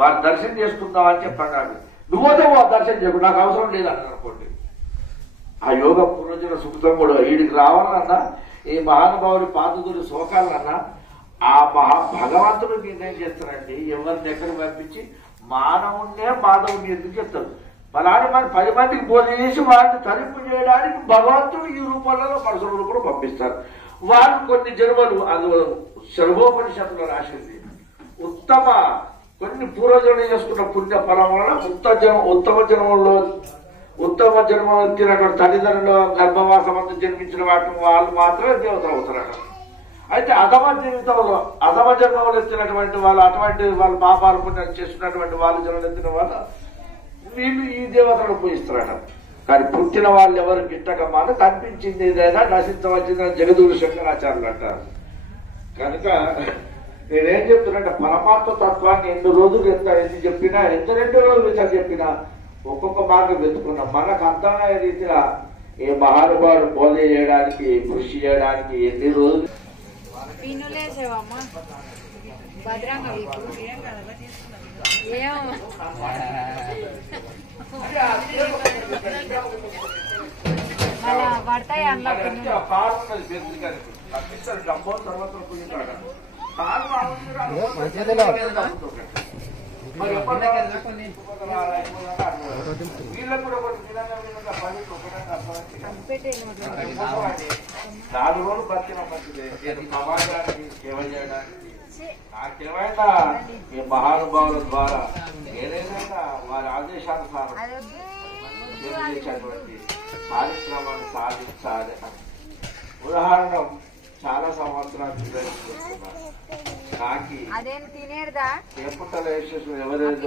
వారు దర్శనం చేసుకుందాం అని చెప్పన్నాడు. నువ్వుతో దర్శనం చేయకు, నాకు అవసరం లేదని అనుకోండి. ఆ యోగ పూర్వజుల సుఖతం కూడా వీడికి రావాలన్నా, ఈ మహానుభావుడి పాదుతుడి శోకాలన్నా ఆ భగవంతుడు నిర్ణయం చేస్తారండి. ఎవరిని ఎక్కడ పంపించి మానవుణ్ణే మాధవుని ఎందుకు చెప్తారు. అలాంటి మన 10 మందికి బోధ చేసి వారిని తరింపు చేయడానికి భగవంతుడు ఈ రూపాలలో మనుషులను కూడా పంపిస్తారు. వాళ్ళు కొన్ని జన్మలు అందులో సర్వోపనిషత్తులో రాసింది ఉత్తమ కొన్ని పూర్వజన్మ చేసుకున్న పుణ్య ఫలం వలన ఉత్తమ జన్మ వచ్చినటువంటి తల్లిదండ్రుల గర్భవాసం అంతా జన్మించిన వాటిని వాళ్ళు మాత్రమే దేవతలు అవుతారట. అయితే అధమ జీవితంలో అధమ జన్మలు ఎత్తినటువంటి వాళ్ళు, అటువంటి వాళ్ళు పాపాలు పుణ్యాలు చేస్తున్నటువంటి వాళ్ళు జన్మలు ఎత్తిన వాళ్ళు వీళ్ళు ఈ దేవతలను పూజిస్తారట. కానీ పుట్టిన వాళ్ళు ఎవరు గిట్టక మాట కనిపించింది ఏదైనా నశించవలసిందని జగద్గురు శంకరాచార్యులు అంటారు. కనుక నేనేం చెప్తున్నా, పరమాత్మ తత్వాన్ని ఎన్ని రోజులు ఎన్ని చెప్పినా, ఎంత 2 రోజులు చెప్పినా ఒక్కొక్క మాట వెతుకున్నాం. మనకు అర్థమయ్యే రీతిగా ఏ మహానుభావుడు బోధ చేయడానికి, కృషి చేయడానికి ఎన్ని రోజులు పడతాయి అన్న నాలుగు రోజులు బతికిన మంచిదే సమాజానికి సేవ చేయడానికి. నాకేమైనా ఈ మహానుభావుల ద్వారా ఏదైనా వారి ఆదేశానుసారం చేసేటువంటి కార్యక్రమాన్ని సాధించాలి. ఉదాహరణ చాలా సంవత్సరాలు నాకు ఎవరైతే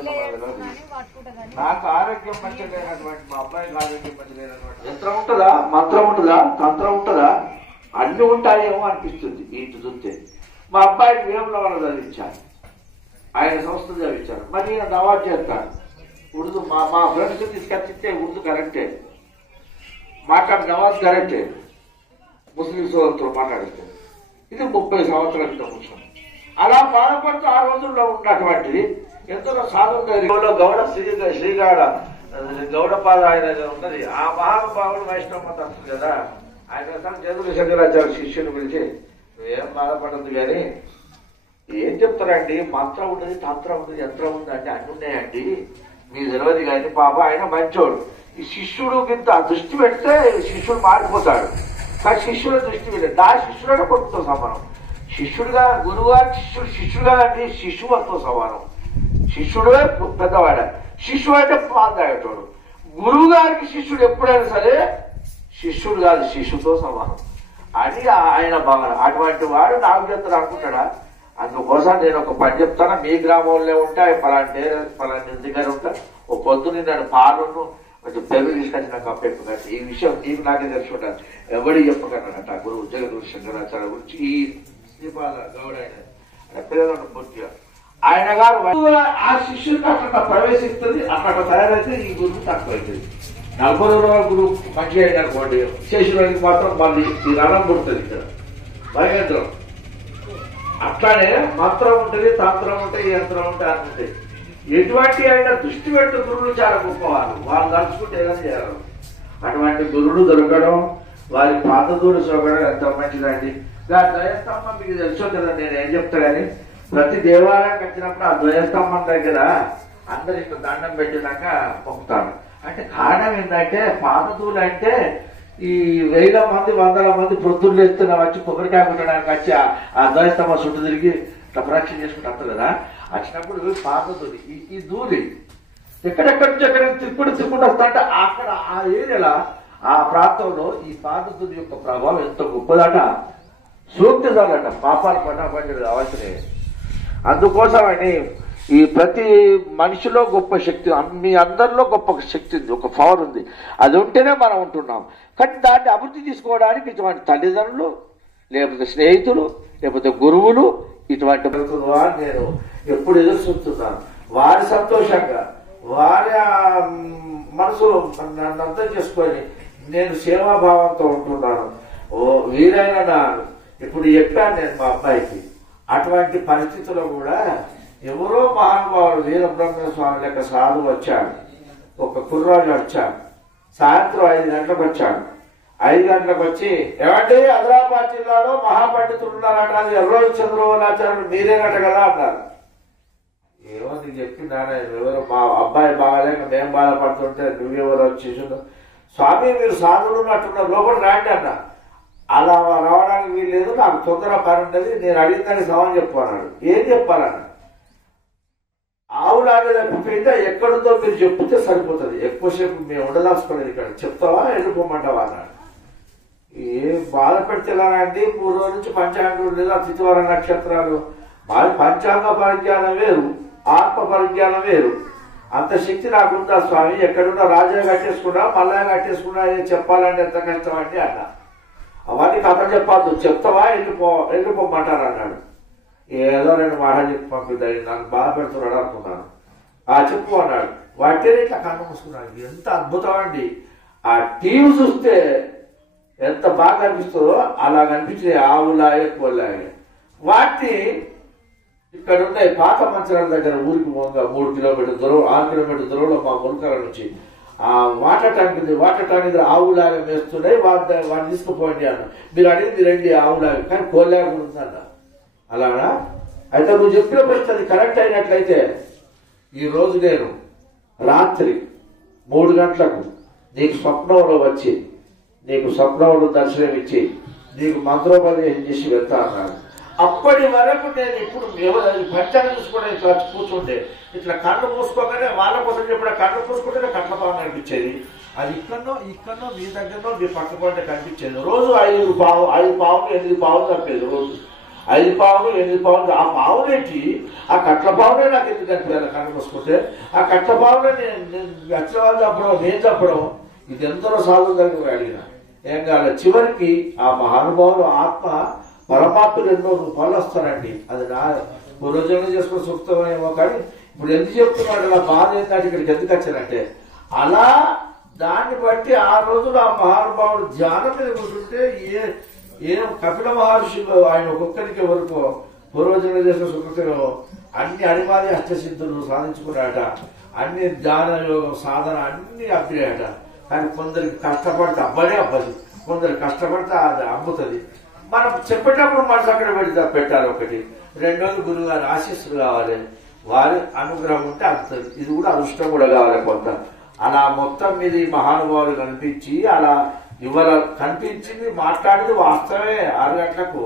నాకు ఆరోగ్యం మంచి లేనటువంటి మా అబ్బాయికి ఆరోగ్యం మంచి లేనటువంటి యంత్రం ఉంటుందా, మంత్రం ఉంటుందా, తంత్రం ఉంటుందా, అన్ని ఉంటాయేమో అనిపిస్తుంది ఇటు చూస్తే. మా అబ్బాయిని వేముల వాళ్ళు చదివించాను, ఆయన సంస్థ చదివించాను. మరి నేను నవాజ్ చేస్తాను ఉర్దూ. మా ఫ్రెండ్స్ తీసుకొచ్చిస్తే ఉర్దూ కరెక్టే మాట్లాడి, నవాజ్ కరెక్టే, ముస్లిం సోదరులతో మాట్లాడితే. ఇది 30 సంవత్సరాల క్రితం కూర్చొని అలా బాధపడుతూ ఆ రోజుల్లో ఉన్నటువంటిది ఎంతో సాధన గౌడ శ్రీగాడ గౌడపాద ఆయన ఉన్నది. ఆ మహానుభావుడు వైష్ణవ మతం కదా, ఆయన జగద్గురు శంకరాచార్య శిష్యుని పిలిచి ఏం బాధపడద్దు కానీ ఏం చెప్తారండి, మంత్రం ఉంటుంది, తంత్రం ఉంటుంది, యంత్రం ఉంది అంటే అన్ని ఉన్నాయండి, మీకు తెలియదు కానీ పాప ఆయన మంచోడు. ఈ శిష్యుడు కింద దృష్టి పెడితే శిష్యుడు మారిపోతాడు. కానీ శిష్యుల దృష్టి పెట్టాడు, నా శిష్యుడే కొడుకుతో సమానం. శిష్యుడుగా గురువుగారి శిష్యుడుగా అంటే శిశువుతో సమానం. శిష్యుడే పెద్దవాడ, శిష్యుడు అంటే పాలు తాగేటోడు. గురువు గారికి శిష్యుడు ఎప్పుడైనా సరే శిష్యుడు కాదు, శిష్యుతో సమానం అని ఆయన భావన. అటువంటి వాడు నాకు చెప్తాడు అనుకుంటాడా? అందుకోసం నేను ఒక పని చెప్తాను, మీ గ్రామంలో ఉంటాయి పలాంటి దగ్గర ఉంటా. ఓ పొద్దున్న నేను పాలను కొంచెం పెరుగు తీసుకొచ్చి నాకు అప్పెట్టుకుంటాను. ఈ విషయం నీకు నాకే తెలిసి ఉంటాను, ఎవడి చెప్పగలనట గురువు జగద్గురు శంకరాచార్య గురించి. ఈ శ్రీపాద గౌడ ఆయన పిల్లలను పూర్తిగా ఆయన గారు ఆ శిష్యుడికి అక్కడ ప్రవేశిస్తుంది, అక్కడ తయారైతే ఈ గురువు తక్కువ అవుతుంది. 40 రోజుల వరకు మంచిగా అయింది అనుకోండి, చేసిన రోజుకి మాత్రం మళ్ళీ ఈ రణం పుడుతుంది ఇక్కడ భయంత్రం. అట్లానే మంత్రం ఉంటుంది, తంత్రం ఉంటాయి, యంత్రం ఉంటాయి, అన్ని ఉంటాయి. ఎటువంటి అయినా దృష్టి పెట్టు గురువులు చాలా గొప్పవారు, వాళ్ళు తలుచుకుంటే ఏదైనా చేయాలి. అటువంటి గురువులు దొరకడం, వారి పాదదూరు సోకడం ఎంతో మంచిదండి. ద్వయస్తంభం మీకు తెలుసో కదా, నేను ఏం చెప్తా కానీ ప్రతి దేవాలయానికి వచ్చినప్పుడు ఆ ద్వయస్తంభం దగ్గర అందరు ఇట్లా దండం పెట్టినాక పంపుతారు. అంటే కారణం ఏంటంటే పాదదూలు అంటే ఈ 1000 మంది 100 మంది ప్రొద్దులు ఎత్తున వచ్చి కొబ్బరికాయ కొట్టడానికి వచ్చి ఆ ద్వయస్తంభం చుట్టూ తిరిగి ఇట్లా ప్రదక్షిణ చేసుకుంటూ వస్తారు కదా, వచ్చినప్పుడు పాదదూలి ఈ దూలి ఎక్కడెక్కడి నుంచి ఎక్కడ తిప్పుకుంటూ వస్తుంటే అక్కడ ఆ ఏరియాలో ఆ ప్రాంతంలో ఈ పాదదూలి యొక్క ప్రభావం ఎంతో గొప్పదట, సూక్తిదాలట, పాపాలు పటాపంచడం కావాల్సినవి. అందుకోసమని ఈ ప్రతి మనిషిలో గొప్ప శక్తి, మీ అందరిలో గొప్ప శక్తి ఉంది, ఒక పవర్ ఉంది. అది ఉంటేనే మనం ఉంటున్నాం. కానీ దాన్ని అభివృద్ధి తీసుకోవడానికి ఇటువంటి తల్లిదండ్రులు, లేకపోతే స్నేహితులు, లేకపోతే గురువులు, ఇటువంటి నేను ఎప్పుడు ఎదురు చూస్తున్నాను. వారి సంతోషంగా వారి మనసు నన్ను అర్థం చేసుకొని నేను సేవాభావంతో ఉంటున్నాను. వీరైనా ఇప్పుడు చెప్పాను నేను మా అబ్బాయికి. అటువంటి పరిస్థితుల్లో కూడా ఎవరో మహానుభావుడు వీరబ్రహ్మ స్వామి లెక్క సాధు వచ్చాడు, ఒక కుర్రాజు వచ్చాడు, సాయంత్రం 5 గంటలకు వచ్చాడు. 5 గంటలకు వచ్చి ఏమంటే ఆదిలాబాద్ జిల్లాలో మహాపండితులు ఉన్నారట, అది ఎర్రోజు చంద్రబాబు మీరేనట కదా అన్నారు. ఏమో నీకు చెప్పిందా, ఎవరో మా అబ్బాయి బాగాలేక మేము బాధపడుతుంటే నువ్వెవరు వచ్చేసిందో, స్వామి మీరు సాధులు ఉన్నట్టున్నారు, లోపల రాండి అన్న. అలా రావడానికి వీల్లేదు, నాకు తొందర పని ఉండదు, నేను అడిగిందని సమాధానం చెప్పన్నాడు. ఏం చెప్పాలన్న, ఆవులాగా లేకపోయిందా ఎక్కడుందో మీరు చెప్తే సరిపోతుంది, ఎక్కువసేపు మేము ఉండదాల్చుకోలేదు, ఇక్కడ చెప్తావా వెళ్ళిపోమంటావా అన్నాడు. ఏం బాధ పెడితేలానండి, పూర్వం నుంచి పంచాంగం లేదు, అతిథివార నక్షత్రాలు, మాది పంచాంగ పరిజ్ఞానం వేరు, ఆత్మ పరిజ్ఞానం వేరు. అంత శక్తి నాకుందా స్వామి, ఎక్కడున్నా రాజా కట్టేసుకున్నా మళ్ళా కట్టేసుకున్నా చెప్పాలంటే ఎంత కష్టం అండి అన్న. అవన్నీ కథ చెప్పద్దు, చెప్తావా వెళ్ళిపోమంటారు అన్నాడు. ఏదో 2 మాటలు చెప్పి పంపిద్దాయి, నన్ను బాధ పెడుతున్నాడు అనుకున్నాను. చెప్పు అన్నాడు. వాటిని ఇట్లా కన్ను మూసుకున్నాడు. ఎంత అద్భుతం అండి, ఆ టీవీ చూస్తే ఎంత బాగా అనిపిస్తుందో అలా కనిపించే ఆవులాగే కోలాగే. వాటిని ఇక్కడ ఉన్నాయి పాత మంచరాల దగ్గర, ఊరికి 3 కిలోమీటర్ దూరం 6 కిలోమీటర్ దూరంలో మా మునకర నుంచి ఆ వాటర్ ట్యాంక్ ఉంది, వాటర్ ట్యాంక్ దగ్గర ఆవులాగా మేస్తున్నాయి, వాటిని తీసుకుపోండి అన్న. మీరు అడిగింది రండి ఆవులాగా, కానీ కోలాగా ఉందన్న. అలానా అయితే నువ్వు చెప్పిన ప్రశ్న అది కరెక్ట్ అయినట్లయితే ఈ రోజు నేను రాత్రి 3 గంటలకు నీకు స్వప్నంలో వచ్చి, నీకు స్వప్నంలో దర్శనం ఇచ్చి, నీకు మంత్రోపదేశం చేసి వెళ్తా అన్నాడు. అప్పటి వరకు నేను ఇప్పుడు పంచాంగం చూసుకోవడం ఇట్లా కూర్చుంటే ఇట్లా కళ్ళు మూసుకోగానే వాళ్ళ కోసం చెప్పిన కళ్ళు మూసుకుంటేనే కట్ల పాము కనిపించేది. అది ఇక్కడనో మీ దగ్గరనో మీ పక్క పంట కనిపించేది. రోజు 5 పావులు 8 పావులు తప్పేది. రోజు 5 పావులు 8 పావులు. ఆ పావులేంటి, ఆ కట్ల పావులే నాకు ఎందుకు కనిపించాలి కళ్ళు మూసుకుంటే. ఆ కట్ల పావులే నేను వచ్చిన వాళ్ళు చెప్పడం, నేను చెప్పడం, ఇది ఎందరో సాధువుల దగ్గర అడిగిన ఏం కాదు. చివరికి ఆ మహానుభావులు ఆత్మ పరమాత్మలు ఎన్నో రూపాయలు వస్తారండి. అది నా పూర్వజన్మ చేసుకుని సూక్తమేమో, కానీ ఇప్పుడు ఎందుకు చెప్తున్నాడు అలా బాధ ఏంటంటే ఇక్కడికి ఎందుకు వచ్చానంటే, అలా దాన్ని బట్టి ఆ రోజులు ఆ మహానుభావుడు ధ్యానం మీద కూర్చుంటే ఏం కపిల మహర్షి ఆయన ఒక్కొక్కరికి ఎవరికో పూర్వజన్మ చేసుకుని సుకృతమేమో అన్ని అనివార్య అష్టసిద్ధులు సాధించుకున్నాడట, అన్ని ధ్యాన యోగం సాధన అన్ని అబ్బినాయట. కానీ కొందరికి కష్టపడితే అబ్బనే అబ్బది, కొందరు కష్టపడితే అది అమ్ముతుంది. మనం చెప్పేటప్పుడు మనసు అక్కడ పెట్టాలి. ఒకటి, రెండోది గురువుగారి ఆశీస్సులు కావాలి, వారి అనుగ్రహం ఉంటే అందుతుంది. ఇది కూడా అదృష్టం కూడా కావాలి కొంత. అలా మొత్తం మీద ఈ మహానుభావులు కనిపించి అలా ఇవాళ కనిపించింది, మాట్లాడింది వాస్తవమే 6 గంటలకు.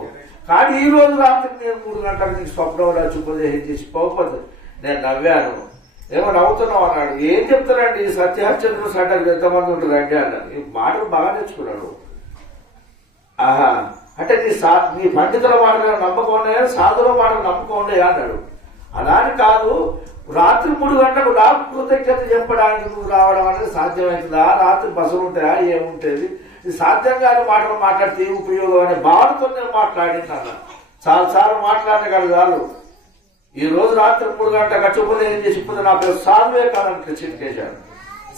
కానీ ఈ రోజు రాత్రి నేను 3 గంటలకు నీకు స్వప్నంలో ఉపదేశం చేసి పోకపోతే నేను నవ్వాను. ఏమో నవ్వుతున్నావు అన్నాడు. ఏం చెప్తారండి, సత్యహరిచంద్రుడు సడ్డలు ఎంతమంది ఉంటారండి అన్నాడు. ఈ మాటలు బాగా నేర్చుకున్నాడు. ఆహా అంటే నీ పండితుల మాటలు నమ్మకం ఉన్నాయా, సాధుల మాటలు నమ్మకం ఉన్నాయా అన్నాడు. అలాని కాదు, రాత్రి 3 గంటలకు నాకు కృతజ్ఞత చెప్పడానికి నువ్వు రావడం అనేది సాధ్యమవుతుందా? రాత్రి బస్సులు ఉంటాయా, ఏముంటేది? ఇది సాధ్యం కాని మాటలు మాట్లాడితే ఉపయోగం అనే భావనతో నేను మాట్లాడింది అన్న. చాలాసార్లు మాట్లాడగలరు వాళ్ళు. ఈ రోజు రాత్రి 3 గంటలకు ఉపదేశం చేసి ఇప్పుడు నా పేరు సాధువే కాదని చిట్కేశాడు.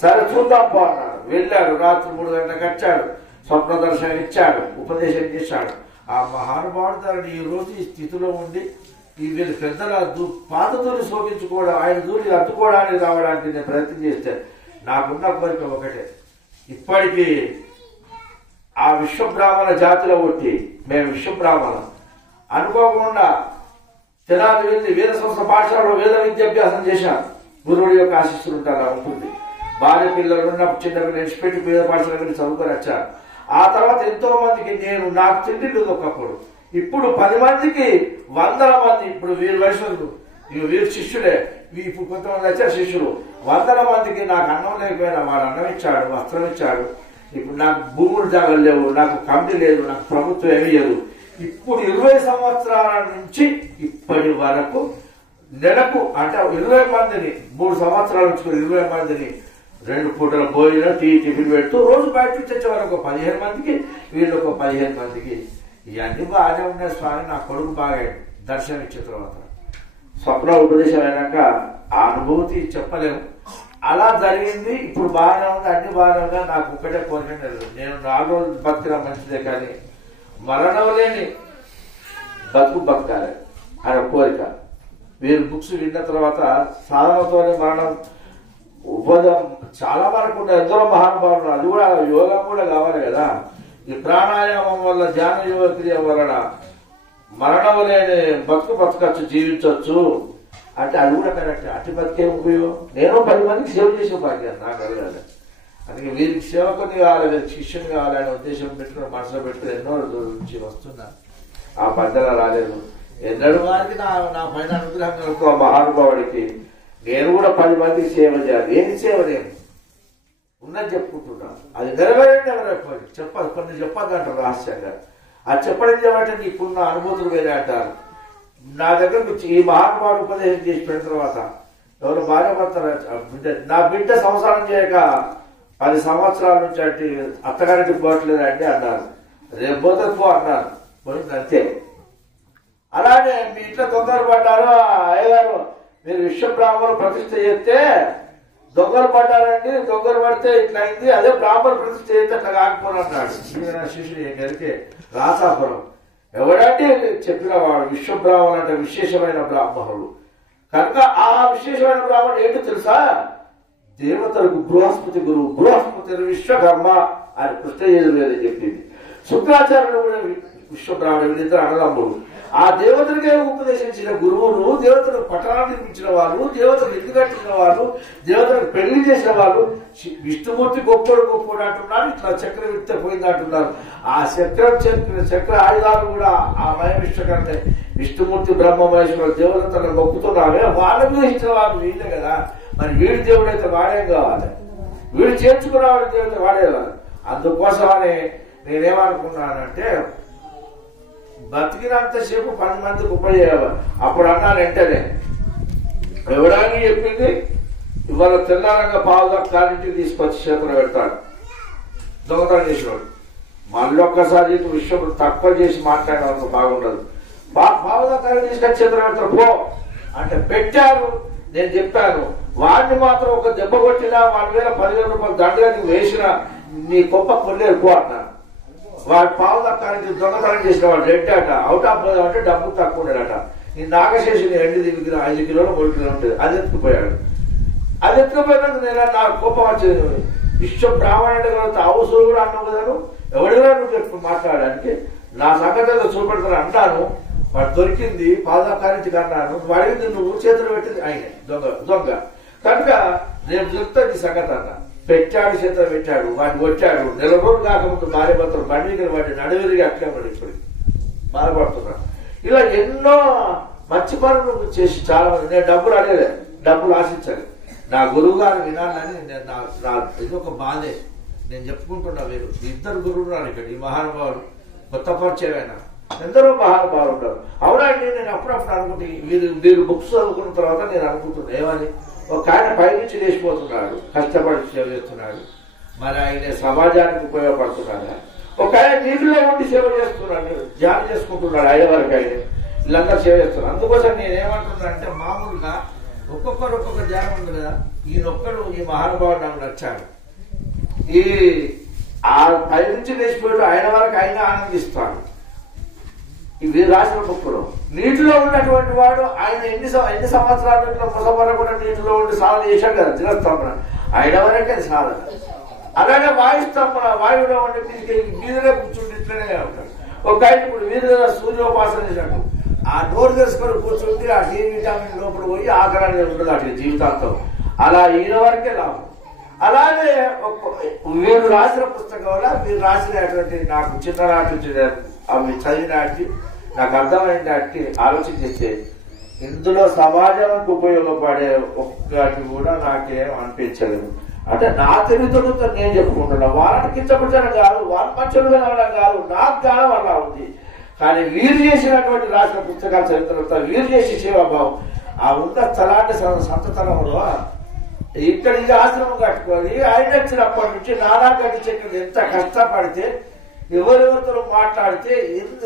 సరే చూద్దాం అన్నాడు. వెళ్ళాడు, రాత్రి 3 గంటలకు వచ్చాడు, స్వప్న దర్శనం ఇచ్చాడు, ఉపదేశం చేశాడు. ఆ మహానుభావుడు తనని ఈ రోజు ఈ స్థితిలో ఉండి ఈ వీళ్ళు పెద్దల పాదతోని శోభించుకోవడం, ఆయన దూరి అద్దుకోవడానికి రావడానికి నేను ప్రయత్నం చేస్తే నాకున్న కోరిక ఒకటే, ఇప్పటికీ ఆ విశ్వబ్రాహ్మణ జాతిలో పుట్టి మేము విశ్వబ్రాహ్మణం అనుకోకుండా తెనాలి వెళ్ళి వేద సంస్థ పాఠశాలలో వేద విద్యాభ్యాసం చేశాను. గురువుడి యొక్క ఆశీస్సులు ఉంటారా ఉంటుంది. భార్య పిల్లలు ఉన్నప్పుడు చిన్నప్పుడు నేను పెట్టి వేద పాఠశాల వెళ్ళి చదువుకొని వచ్చాను. ఆ తర్వాత ఎంతో మందికి నేను నాకు తిండి ఒకప్పుడు, ఇప్పుడు 10 మందికి 100 మంది, ఇప్పుడు వీరి వయసు వీరి శిష్యులే, ఇప్పుడు కొంతమంది వచ్చారు శిష్యులు, 100 మందికి నాకు అన్నం లేకపోయినా వాడు అన్నం ఇచ్చాడు, వస్త్రం ఇచ్చాడు. ఇప్పుడు నాకు భూములు జాగలు లేవు, నాకు కంపెనీ లేదు, నాకు ప్రభుత్వం ఏమీ లేదు. ఇప్పుడు 20 సంవత్సరాల నుంచి ఇప్పటి వరకు నెలకు అంటే 20 మందిని 3 సంవత్సరాల నుంచి 20 మందిని 2 పూటల భోజనం టిఫిన్ పెడుతూ రోజు బయట నుంచి వచ్చే వరకు 15 మందికి, వీళ్ళు ఒక 15 మందికి. ఇవన్నీ బాగానే ఉన్నాయి స్వామి. నా కొడుకు బాగా దర్శనం ఇచ్చిన తర్వాత స్వప్న ఉపదేశం అయినాక ఆ అనుభూతి చెప్పలేము. అలా జరిగింది. ఇప్పుడు బాగానే ఉంది, అన్ని బాగానే ఉన్నా. నాకు ఒక్కటే కోరిక, నేను 4 రోజులు బతికినా మంచిదే, కానీ మరణం లేని బతకాలి అనే కోరిక. వీరు బుక్స్ విన్న తర్వాత సాధనతోనే మరణం ఉపదం చాలా వరకు ఉన్నాయి. ఎందరో మహానుభావులు, అది కూడా యోగం కూడా కావాలి కదా. ఈ ప్రాణాయామం వల్ల, ధ్యాన యోగ క్రియ వలన మరణం లేని బతకచ్చు, జీవించవచ్చు అంటే అది కూడా కరెక్ట్. అట్టి బతికే ఉపయోగం. నేను 10 మందికి సేవ చేసే భాగ్యం నాకు అడగాలి. అందుకే వీరికి సేవకుని కావాలి, వీరికి శిష్యుని కావాలి అనే ఉద్దేశం పెట్టుకుని మనసులో పెట్టుకుని ఎన్నో రోజుల నుంచి వస్తున్నా. ఆ పద్ధతిలో రాలేదు. ఎన్నడూ వారికి నా పైన అనుగ్రహం కలుగుతూ ఆ మహానుభావుడికి నేను కూడా 10 మందికి సేవ చేయాలి. ఏది సేవ నేను ఉన్నది చెప్పుకుంటున్నాను. అది నెరవేరండి ఎవరైపోయి చెప్పదు, కొన్ని చెప్పద్దు అంటారు రహస్యంగా. అది చెప్పడం చేయమంటే నీకున్న అనుభూతులు వేరే అంటారు. నా దగ్గర ఈ మహానుభావుడు ఉపదేశం చేసి పెట్టిన తర్వాత ఎవరు భార్య భర్త నా బిడ్డ సంసారం చేయక 10 సంవత్సరాల నుంచి అంటే అత్తగారికి పోవట్లేదండి అన్నారు. రేపు పోతే పో అన్నారు. పోయింది అంతే. అలానే మీ ఇంట్లో దొంగలు పడ్డారు, అయ్యగారు మీరు విశ్వబ్రాహ్మణులు ప్రతిష్ఠ చేస్తే దొంగలు పడ్డారండి, దొంగలు పడితే ఇట్లా అయింది, అదే బ్రాహ్మణులు ప్రతిష్ఠ చేస్తే అట్లా కాకపోను అన్నాడు. శిష్యుడు గడికే రాసాపురం ఎవడంటే చెప్పిన వాడు విశ్వబ్రాహ్మణులు అంటే విశేషమైన బ్రాహ్మణులు కనుక ఆ విశేషమైన బ్రాహ్మణుడు ఏంటో తెలుసా? దేవతలకు బృహస్పతి గురువు, బృహస్పతి విశ్వకర్మ అని కృష్ణయజుర్వేదం చెప్పింది. శుక్రాచార్యులు కూడా విశ్వబ్రాహ్మణుడు, వీళ్ళిద్దరు అన్నదమ్ములు. ఆ దేవతలకే ఉపదేశించిన గురువులు, దేవతలకు పట్టణాలు నిర్మించిన వాళ్ళు, దేవతలకు ఇల్లు కట్టించిన వాళ్ళు, దేవతలకు పెళ్లి చేసిన వాళ్ళు. విష్ణుమూర్తి గొప్పడు అంటున్నారు, ఇట్లా చక్రం విత్తే పోయింది అంటున్నారు. ఆ చక్ర ఆయుధాలు కూడా ఆ మయ విశ్వకర్మే. విష్ణుమూర్తి బ్రహ్మ మహేశ్వరుడు దేవతలను మొక్కుతున్నామే, వాళ్ళకు ఇచ్చిన వాళ్ళు వీళ్ళే కదా. మరి వీడి దేవుడైతే వాడేం కావాలి, వీడు చేర్చుకున్నవాడు దేవుడైతే వాడే కావాలి. అందుకోసమని నేనేమనుకున్నానంటే బతికినంతసేపు 10 మందికి ఉపయోగ. అప్పుడు అన్నాను వెంటనే, ఎవడానికి చెప్పింది ఇవాళ తెల్లారంగా పావుగా కాలింటికి తీసుకొచ్చి చేతులు పెడతాడు దొంగతనం చేసినవాడు. మళ్ళీ ఒక్కసారి విషయం తక్కువ చేసి మాట్లాడడం బాగుండదు. పావుగా కాలి తీసుకొచ్చి చేతులు పెడతారు పో అంటే పెట్టారు. నేను చెప్పాను వాడిని మాత్రం ఒక దెబ్బ కొట్టినా 1000 రూపాయలు దండగా నీకు వేసినా నీ గొప్ప కొల్లేరు పో అన్నాను. వాడు పావుదక్కానికి దొంగతనం చేసిన వాడు రెడ్డాట, అవుట్ ఆఫ్ పోదాం అంటే డబ్బు తక్కువ ఉండేట. ఈ నాగశేషుని 2 5 కిలోలు 3 కిలోలు ఉంటుంది, అది ఎత్తుకుపోయాడు. అది ఎత్తుకుపోయినాక నేను నాకు కోపం వచ్చేది. విశ్వ బ్రాహ్మణుడు అవసరం కూడా అన్నావు కదా, ఎవడిగా నువ్వు ఎక్కువ మాట్లాడడానికి నా సంగతి ఏదో చూపెడతాను అంటాను. వాడు దొరికింది పావుదక్కానికి అన్నాను, వాడికి నువ్వు చేతులు పెట్టింది ఆయన దొంగ కనుక రేపు దొరుకుతుంది నీ సంగతి అన్న. పెట్టాడు, చేతులు పెట్టాడు, వాడిని కొట్టాడు. 1 నెల రోజులు కాకముందు భార్య భర్తలు బండికి వాడిని నడువిరిగి అట్లే పడి ఇప్పుడు బాధపడుతున్నాను. ఇలా ఎన్నో మంచి పనులు చేసి చాలా మంది. నేను డబ్బులు అడగలే, డబ్బులు ఆశించాలి. నా గురువు గారు వినాలని ఇది ఒక బాధే. నేను చెప్పుకుంటున్నా, మీరు 2 గురువులు ఇక్కడ ఈ మహానుభావులు కొత్త పరిచయమైనా ఎందరో మహానుభావులు ఉంటారు. అవునండి, నేను అప్పుడప్పుడు అనుకుంటే వీరు బుక్స్ చదువుకున్న తర్వాత నేను అనుకుంటున్నా ఏమని, ఒక ఆయన పైనుంచి లేచిపోతున్నాడు, కష్టపడి సేవ చేస్తున్నాడు, మరి ఆయన సమాజానికి ఉపయోగపడుతున్నాడు. ఒక ఆయన నీటిలో ఉండి సేవ చేస్తున్నాడు, ధ్యానం చేసుకుంటున్నాడు, అయ్యేవారికి ఆయన వీళ్ళందరూ సేవ చేస్తున్నారు. అందుకోసం నేనేమంటున్నా అంటే మామూలుగా ఒక్కొక్కరు ఒక్కొక్క ధ్యానం ఉంది కదా. ఈయనొక్కడు ఈ మహానుభావుడు నాకు నచ్చాడు. ఈ ఆ పై నుంచి లేచిపోయాడు ఆయన వరకు ఆయన ఆనందిస్తాడు. ఇవి రాసిన బుక్కులో నీటిలో ఉన్నటువంటి వాడు ఆయన ఎన్ని సంవత్సరాలు ఇట్లా ముసమరకుండా నీటిలో ఉండి సాధన చేశాడు కదా దినస్తంభన, ఆయన వరకే అది సాధన. అలాగే వాయుస్తంభన వాయువులో ఉండి మీదనే కూర్చుంటే ఇట్లనే ఉంటాడు. ఒక ఆయన ఇప్పుడు వీధి సూర్యోపాసన చేశాడు, ఆ నోరు తెలుసుకొని కూర్చుంటే ఆ డి విటామిన్ లోపల పోయి ఆకలి ఉండదు అట్లా జీవితాంతం. అలా ఈయన వరకే లాభం. అలాగే వీరు రాసిన పుస్తకం వల్ల వీరు రాసినటువంటి నాకు చిన్ననాటి అవి చదివినాటి నాకు అర్థమైనట్టు ఆలోచన చేస్తే ఇందులో సమాజానికి ఉపయోగపడే ఒక్కటి కూడా నాకేం అనిపించలేదు. అంటే నా తెలివితోడుతో నేను చెప్పుకుంటున్నా, వాళ్ళని కించపరచడం కాదు, వాళ్ళ మంచులు కావడం కాదు, నాకు కావడం అలా ఉంది. కానీ వీరు చేసినటువంటి రాసిన పుస్తకాల చరిత్రతో వీరు చేసే సేవాభావం ఆ ఉన్న స్థలాన్ని సంతతనంలో ఇక్కడ ఇది ఆశ్రమం కట్టుకొని ఆయన వచ్చినప్పటి నుంచి నానా గడ్డి చెట్లు ఎంత కష్టపడితే ఎవరెవరితో మాట్లాడితే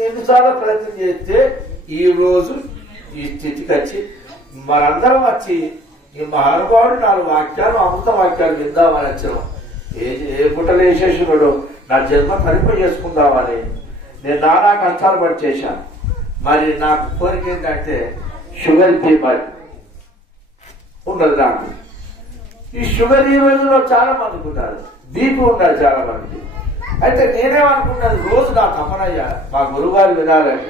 ఎన్నిసార్లు ప్రయత్నం చేస్తే ఈ రోజు ఈ స్థితికి వచ్చి మనందరం వచ్చి ఈ మహానుభావుడు 4 వాక్యాలు అమృత వాక్యాలు విందామని వచ్చాం. ఏ పుట్టలు వేసేసినాడు నా జన్మ తరింప చేసుకుందామని నేను నానా కష్టాలు పడి చేశాను. మరి నాకు కోరిక ఏంటంటే షుగర్ బీమారి ఉన్నది నాకు. ఈ షుగర్ ఈ రోజులో చాలా మందికి ఉన్నారు, బీపీ ఉన్నారు చాలా మందికి. అయితే నేనేమనుకున్నది రోజు నా తమ్మనయ్య మా గురువుగారు వినాలని,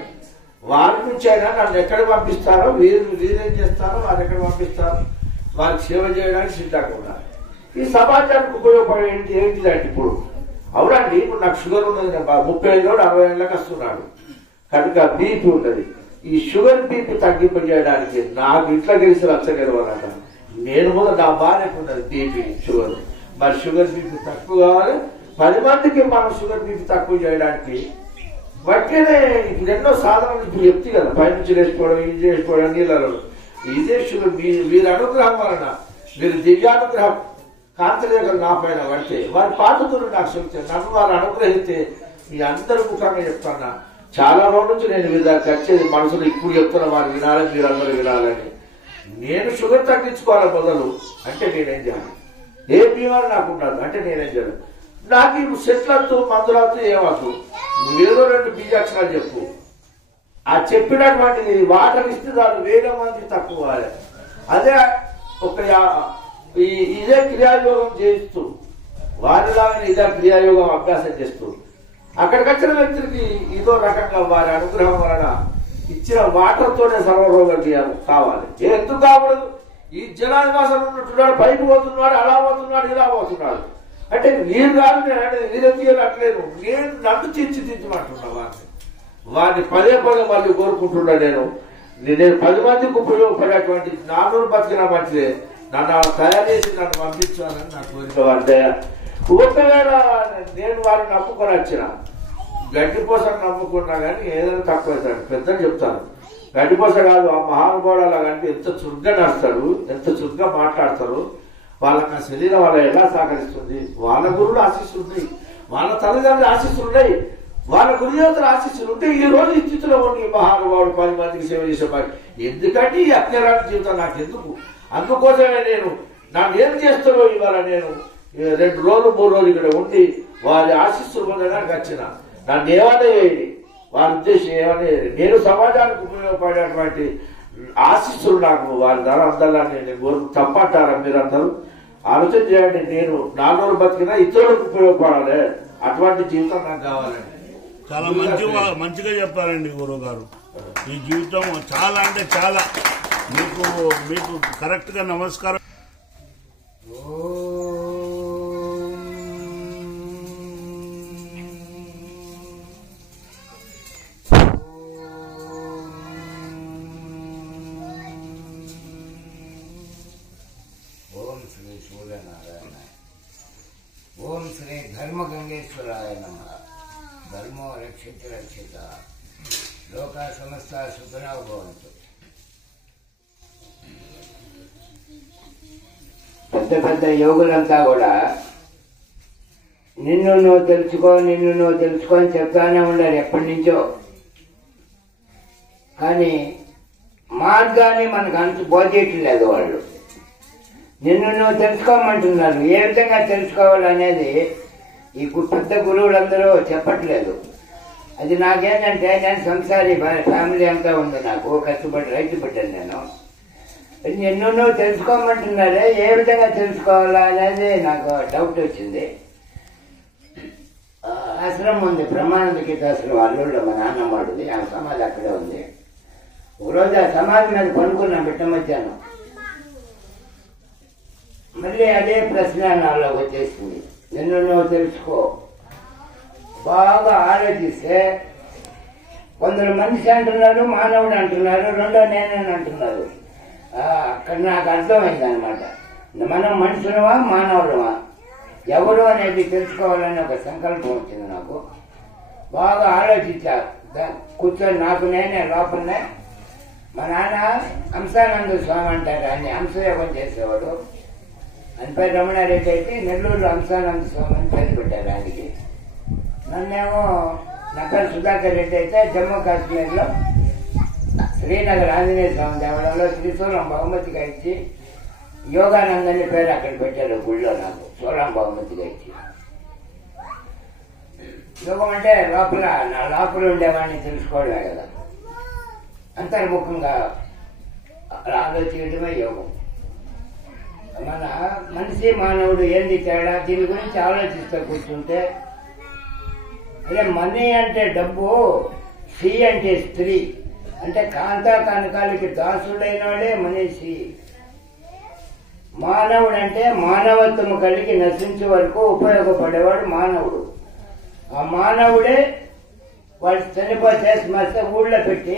వారి నుంచి అయినా నన్ను ఎక్కడ పంపిస్తారో వీరేం చేస్తారో వారు ఎక్కడ పంపిస్తారో వారికి సేవ చేయడానికి సిద్ధంగా ఉన్నారు. ఈ సమాజానికి ఉపయోగపడేది ఏంటిదంటే ఇప్పుడు అవునండి, ఇప్పుడు నాకు షుగర్ ఉన్నది, 35 60 ఏళ్ళకి వస్తున్నాడు కనుక బీపీ ఉన్నది. ఈ షుగర్ బీపీ తగ్గింపజేయడానికి నాకు ఇంట్లో గెలిచి రచ్చగలవాలట. నేను కూడా నా భార్యకు ఉన్నది బీపీ షుగర్, మరి షుగర్ బీపీ తక్కువ కావాలి, 10 మందికి మనం షుగర్ బీపీ తక్కువ చేయడానికి బట్టినే ఇప్పుడు ఎన్నో సాధనలు ఇప్పుడు చెప్తే కదా, పైనుంచి వేసుకోవడం ఇది చేసుకోవడం నీళ్ళలో ఇదే షుగర్. వీరి అనుగ్రహం వలన వీరి దివ్యానుగ్రహం కాంతరేఖలు నా పైన పడితే వారి పాఠకులు నాకు చెప్తే నన్ను వారు అనుగ్రహిస్తే మీ అందరి ముఖంగా చెప్తాను. చాలా రోజుల నుంచి నేను వీళ్ళకి వచ్చేది మనసులో ఇప్పుడు చెప్తున్నా వారు వినాలని మీరందరూ వినాలని. నేను షుగర్ తగ్గించుకోవాలి మొదలు అంటే నేనేం చేయాలి, ఏ బీమారు నాకు ఉండదు అంటే నేనేం చేయాలి. నాకు ఇప్పుడు సెట్లద్దు మందులద్దు ఏమద్దు, నువ్వేదో 2 బీజాక్షరాలు చెప్పు. ఆ చెప్పినటువంటిది వాటర్ ఇస్తే దాన్ని 1000 మంది తక్కువ. అదే ఒక ఇదే క్రియాయోగం చేస్తూ వారిలాగా ఇదే క్రియాయోగం అభ్యాసం చేస్తూ అక్కడికి వచ్చిన వ్యక్తులకి ఇదో రకంగా వారి అనుగ్రహం వలన ఇచ్చిన వాటర్తోనే సర్వరోగం కావాలి. ఎందుకు కాకూడదు? ఈ జనానివాసం ఉన్నట్టున్నాడు, పైకి పోతున్నాడు, అలా పోతున్నాడు, ఇలా పోతున్నాడు అంటే వీరు కాదు. నేను అంటే వీరెందుకు అట్లేదు, నేను నన్ను తీర్చిదిద్దమంటున్నా వారిని పదే మళ్ళీ కోరుకుంటున్నా. నేను 10 మందికి ఉపయోగపడేటువంటి 400 బతికిన మంచిదే, నన్ను తయారు చేసి నన్ను పంపించాలని నా కోరిక. వారి ఒకవేళ నేను వారిని నమ్ముకొని వచ్చిన గడ్డిపోస నమ్ముకున్నా కానీ ఏదైనా తక్కువ అవుతాడు. పెద్దలు చెప్తాను గడ్డిపోస కాదు, ఆ మహానుభావుడు అలాగంటే ఎంత చురుగ్గా నడుస్తాడు, ఎంత చురుగ్గా మాట్లాడతారు. వాళ్ళకి ఆ శరీరం వాళ్ళ ఎలా సహకరిస్తుంది, వాళ్ళ గురువులు ఆశీస్సులు ఉన్నాయి, వాళ్ళ తల్లిదండ్రులు ఆశీస్సులు ఉన్నాయి, వాళ్ళ గురుదేవతల ఆశీస్సులు ఉంటే ఈ రోజు ఈ స్థితిలో ఉండి మహానుభావుడు 10 మందికి సేవ చేసేవాడు. ఎందుకంటే ఈ అజ్ఞానాల జీవితం నాకు ఎందుకు? అందుకోసమే నేను నన్ను ఏం చేస్తారో ఇవాళ నేను 2 రోజులు 3 రోజులు ఇక్కడ ఉండి వారి ఆశీస్సులు పొందడానికి వచ్చిన. నన్ను ఏమనే వారి ఉద్దేశం ఏమనే, నేను సమాజానికి ఉపయోగపడేటువంటి ఆశీస్సులు నాకు వారి ధర అందాలని నేను తప్పంటారా? మీరందరూ ఆలోచన చేయండి. నేను 400 బతికినా ఇతరులకు ఉపయోగపడాలి, అటువంటి జీవితం నాకు కావాలండి. చాలా మంచిగా చెప్పారండి గురువు గారు. ఈ జీవితం చాలా అంటే చాలా మీకు కరెక్ట్ గా నమస్కారం. ఓం శ్రీ సూర్యనారాయణ. ఓం శ్రీ ధర్మగంగేశ్వరాయ నమః. ధర్మో రక్షిత రక్షిత, లోకా సమస్త సుఖినో భవంతు. పెద్ద యోగులంతా కూడా నిన్ను నువ్వు తెలుసుకో అని చెప్తానే ఉన్నారు ఎప్పటి నుంచో. కానీ మార్గాన్ని మనకు అంత బోధేయట్లేదు వాళ్ళు. నిన్ను నువ్వు తెలుసుకోమంటున్నారు. ఏ విధంగా తెలుసుకోవాలనేది ఈ పెద్ద గురువులందరూ చెప్పట్లేదు. అది నాకేంటంటే నేను సంసారి ఫ్యామిలీ అంతా ఉంది, నాకు కష్టపడి రైతు పెట్టాను నేను. ఎన్నెన్నో తెలుసుకోమంటున్నారే, ఏ విధంగా తెలుసుకోవాలా అనేది నాకు డౌట్ వచ్చింది. ఆశ్రమం ఉంది, బ్రహ్మానంద గీతాశ్రమం అల్లుళ్ళ మా నాన్నమ్మడిది, ఆ సమాధి అక్కడే ఉంది. ఒకరోజు ఆ సమాధి మీద పనుకున్నా బిట్ట మధ్యాహ్నం. మళ్ళీ అదే ప్రశ్న నాలోకి వచ్చేసింది, నిన్ను తెలుసుకో. బాగా ఆలోచిస్తే కొందరు మనిషి అంటున్నారు, మానవుడు అంటున్నారు, రెండో నేనని అంటున్నారు. అక్కడ నాకు అర్థమైంది అనమాట, మనం మనుషులమా మానవులమా ఎవరు అనేది తెలుసుకోవాలని ఒక సంకల్పం వచ్చింది నాకు. బాగా ఆలోచించా, కూర్చొని నాకు నేనే లోపలనే. మా నాన్న హంసానంద స్వామి అంటారు, ఆయన హంసయోగం చేసేవాడు. ఆయన పేరు రమణారెడ్డి అయితే నెల్లూరులో హంసానంద స్వామి అని పేరు పెట్టారు ఆయనకి. నన్నేమో నా పేరు సుధాకర్ రెడ్డి అయితే జమ్మూ కాశ్మీర్లో శ్రీనగర్ ఆంజనేయ స్వామి దేవాలయంలో శ్రీశూలం బహుమతిగా ఇచ్చి యోగానందని పేరు అక్కడ పెట్టారు గుళ్ళో. నాకు సోలం బహుమతిగా ఇచ్చి. యోగం అంటే లోపల నా లోపల ఉండేవాడిని తెలుసుకోవడమే కదా, అంతర్ముఖంగా ఆలోచించడమే యోగం. మన మనిషి మానవుడు ఏంది తేడా, దీని గురించి ఆలోచిస్తూ కూర్చుంటే అదే మనీ అంటే డబ్బు, సి అంటే స్త్రీ, అంటే కాంతా కనకాలకి దాసుడైన వాడే మనిషి. మానవుడు అంటే మానవత్వము కలిగి నశించే వరకు ఉపయోగపడేవాడు మానవుడు. ఆ మానవుడే వాడు చనిపోతే శ్మశ ఊళ్ళో పెట్టి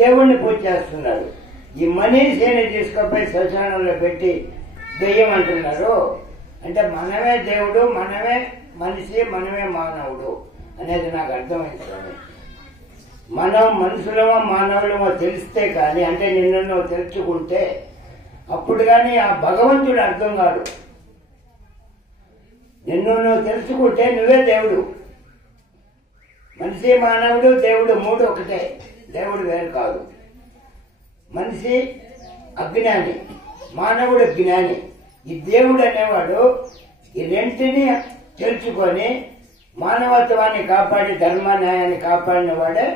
దేవుణ్ణి పూజ చేస్తున్నాడు. ఈ మనీషిని తీసుకుపోయి శ్మశానంలో పెట్టి దెయ్యం అంటున్నారు. అంటే మనమే దేవుడు, మనమే మనిషి, మనమే మానవుడు అనేది నాకు అర్థమైంది స్వామి. మనం మనుషులమో మానవులమో తెలిస్తే కానీ, అంటే నిన్ను తెలుసుకుంటే అప్పుడు కానీ ఆ భగవంతుడు అర్థం కాడు. నిన్ను నువ్వు తెలుసుకుంటే నువ్వే దేవుడు. మనిషి మానవుడు దేవుడు మూడు ఒకటే, దేవుడు వేరు కాదు. మనిషి అజ్ఞాని, మానవుడు జ్ఞాని. ఈ దేవుడు అనేవాడు ఈ రెంటిని తెలుసుకొని మానవత్వాన్ని కాపాడి ధర్మ న్యాయాన్ని కాపాడిన వాడే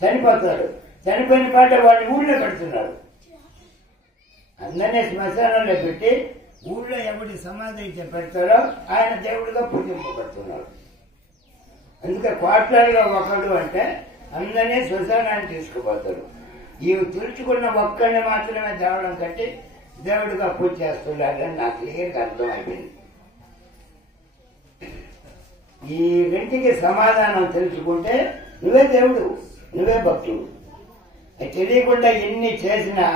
చనిపోతాడు. చనిపోయిన పాట వాడిని ఊళ్ళో పెడుతున్నాడు. అందరినీ శ్మశానంలో పెట్టి ఊళ్ళో ఎవడి సమాధి అయితే పెడతారో ఆయన దేవుడిగా పూజింపబడుతున్నాడు. అందుకే క్వార్టర్లో ఒకడు అంటే అందరినీ శ్మశానాన్ని తీసుకుపోతారు. ఈ తుడుచుకున్న ఒక్కడిని మాత్రమే తేవడం కట్టి దేవుడిగా పూజ చేస్తున్నాడని నాకు క్లియర్గా అర్థమైపోయింది. ఈ రెంటికి సమాధానం తెలుసుకుంటే నువ్వే దేవుడు, నువ్వే భక్తుడు. తెలియకుండా ఎన్ని చేసినా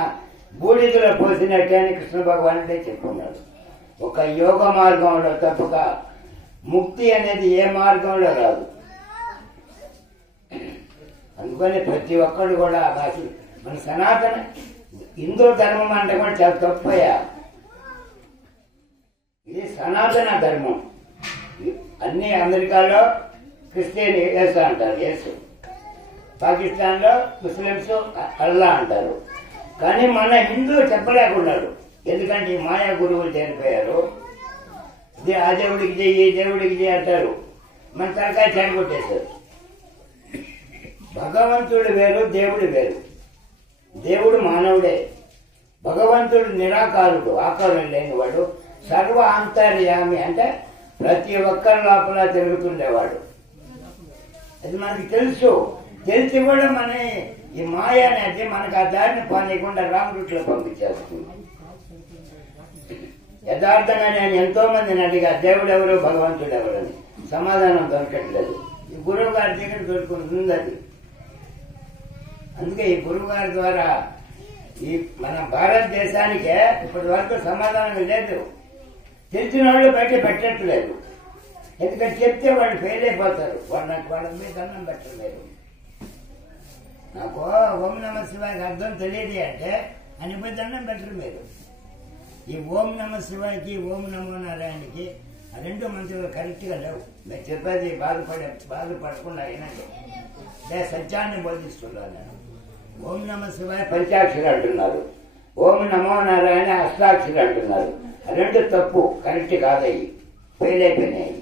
బూడిదలో పోసినట్టే అని కృష్ణ భగవానుడే చెప్పుకున్నాడు. ఒక యోగ మార్గంలో తప్పక ముక్తి అనేది ఏ మార్గంలో రాదు. అందుకని ప్రతి ఒక్కడు కూడా అసలు మన సనాతన హిందూ ధర్మం అంటే కూడా చాలా తప్పయ్యా. ఇది సనాతన ధర్మం. అన్ని అమెరికాలో క్రిస్టియన్ యేసు అంటారు, యేసు. పాకిస్తాన్ లో ముస్లింస్ అల్లా అంటారు. కానీ మన హిందూ చెప్పలేకున్నాడు. ఎందుకంటే ఈ మాయా గురువులు చేరిపోయారు. ఆ దేవుడికి చెయ్యి, దేవుడికి చెయ్యి అంటారు. మన తరకాయ చెడగొట్టేశారు. భగవంతుడు వేరు, దేవుడు వేరు. దేవుడు మానవుడే, భగవంతుడు నిరాకారుడు, ఆకారం లేనివాడు, సర్వ అంతర్యామి అంటే ప్రతి ఒక్కరి లోపల తిరుగుతుండేవాడు. అది మనకి తెలుసు. తెలిసి కూడా మన ఈ మాయ అనేది మనకు ఆ దారిని పానీయకుండా రాంగ్ రూట్ లో పంపించేస్తుంది. యథార్థంగా నేను ఎంతో మందిని అడిగా దేవుడు ఎవరు, భగవంతుడు ఎవరని, సమాధానం దొరకట్లేదు. ఈ గురువు గారి దగ్గర దొరుకుతుంది అది. అందుకే ఈ గురువు గారి ద్వారా ఈ మన భారతదేశానికే ఇప్పటి వరకు సమాధానం లేదు. తెలిసిన వాళ్ళు బయట పెట్టట్లేదు. ఎందుకంటే చెప్తే వాళ్ళు ఫెయిల్ అయిపోతారు. వాళ్ళ మీద దండం పెట్టలేదు. నాకు ఓం నమ శివాయకి అర్థం తెలియదు అంటే అని పోయి దండం పెట్టరు మీరు. ఈ ఓం నమ శివాయకి ఓం నమో నారాయణకి ఆ రెండు మంత్రులు కరెక్ట్గా లేవు. నేను చెప్పేది బాధపడకుండా అయినండి. నేను సత్యాన్ని బోధిస్తున్నాను. నేను ఓం నమ శివాయ పంచాక్షరి అంటున్నారు, ఓం నమో నారాయణ అష్టాక్షరి అంటున్నారు. ఆ రెండు తప్పు, కరెక్ట్ కాదయ్యి, ఫెయిల్ అయిపోయినాయి.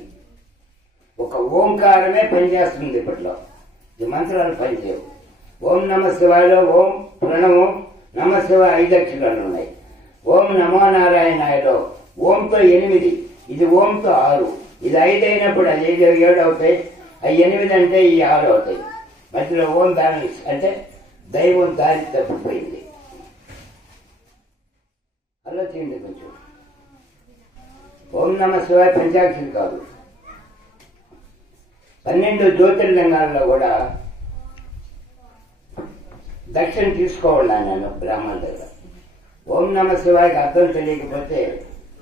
ఓంకారమే పనిచేస్తుంది ఇప్పట్లో. ఈ మంత్రాలు పనిచేయవు. ఓం నమ శివాయలో ఓం ప్రణవం నమ శివ 5 అక్షరాలు ఉన్నాయి. ఓం నమో నారాయణాయలో ఓంతో 8, ఇది ఓంతో 6, ఇది 5 అయినప్పుడు అది 7 అవుతాయి, అవి 8 అంటే ఈ 6 అవుతాయి. మధ్యలో ఓం దాని అంటే దైవం దారి తప్పిపోయింది. ఆలోచించండి కొంచెం. ఓం నమ శివాయ పంచాక్షరి కాదు. 12 జ్యోతిర్లింగాల్లో కూడా దక్షిణ తీసుకోవాలా నేను బ్రాహ్మణుల దగ్గర. ఓం నమ శివాయకి అర్థం తెలియకపోతే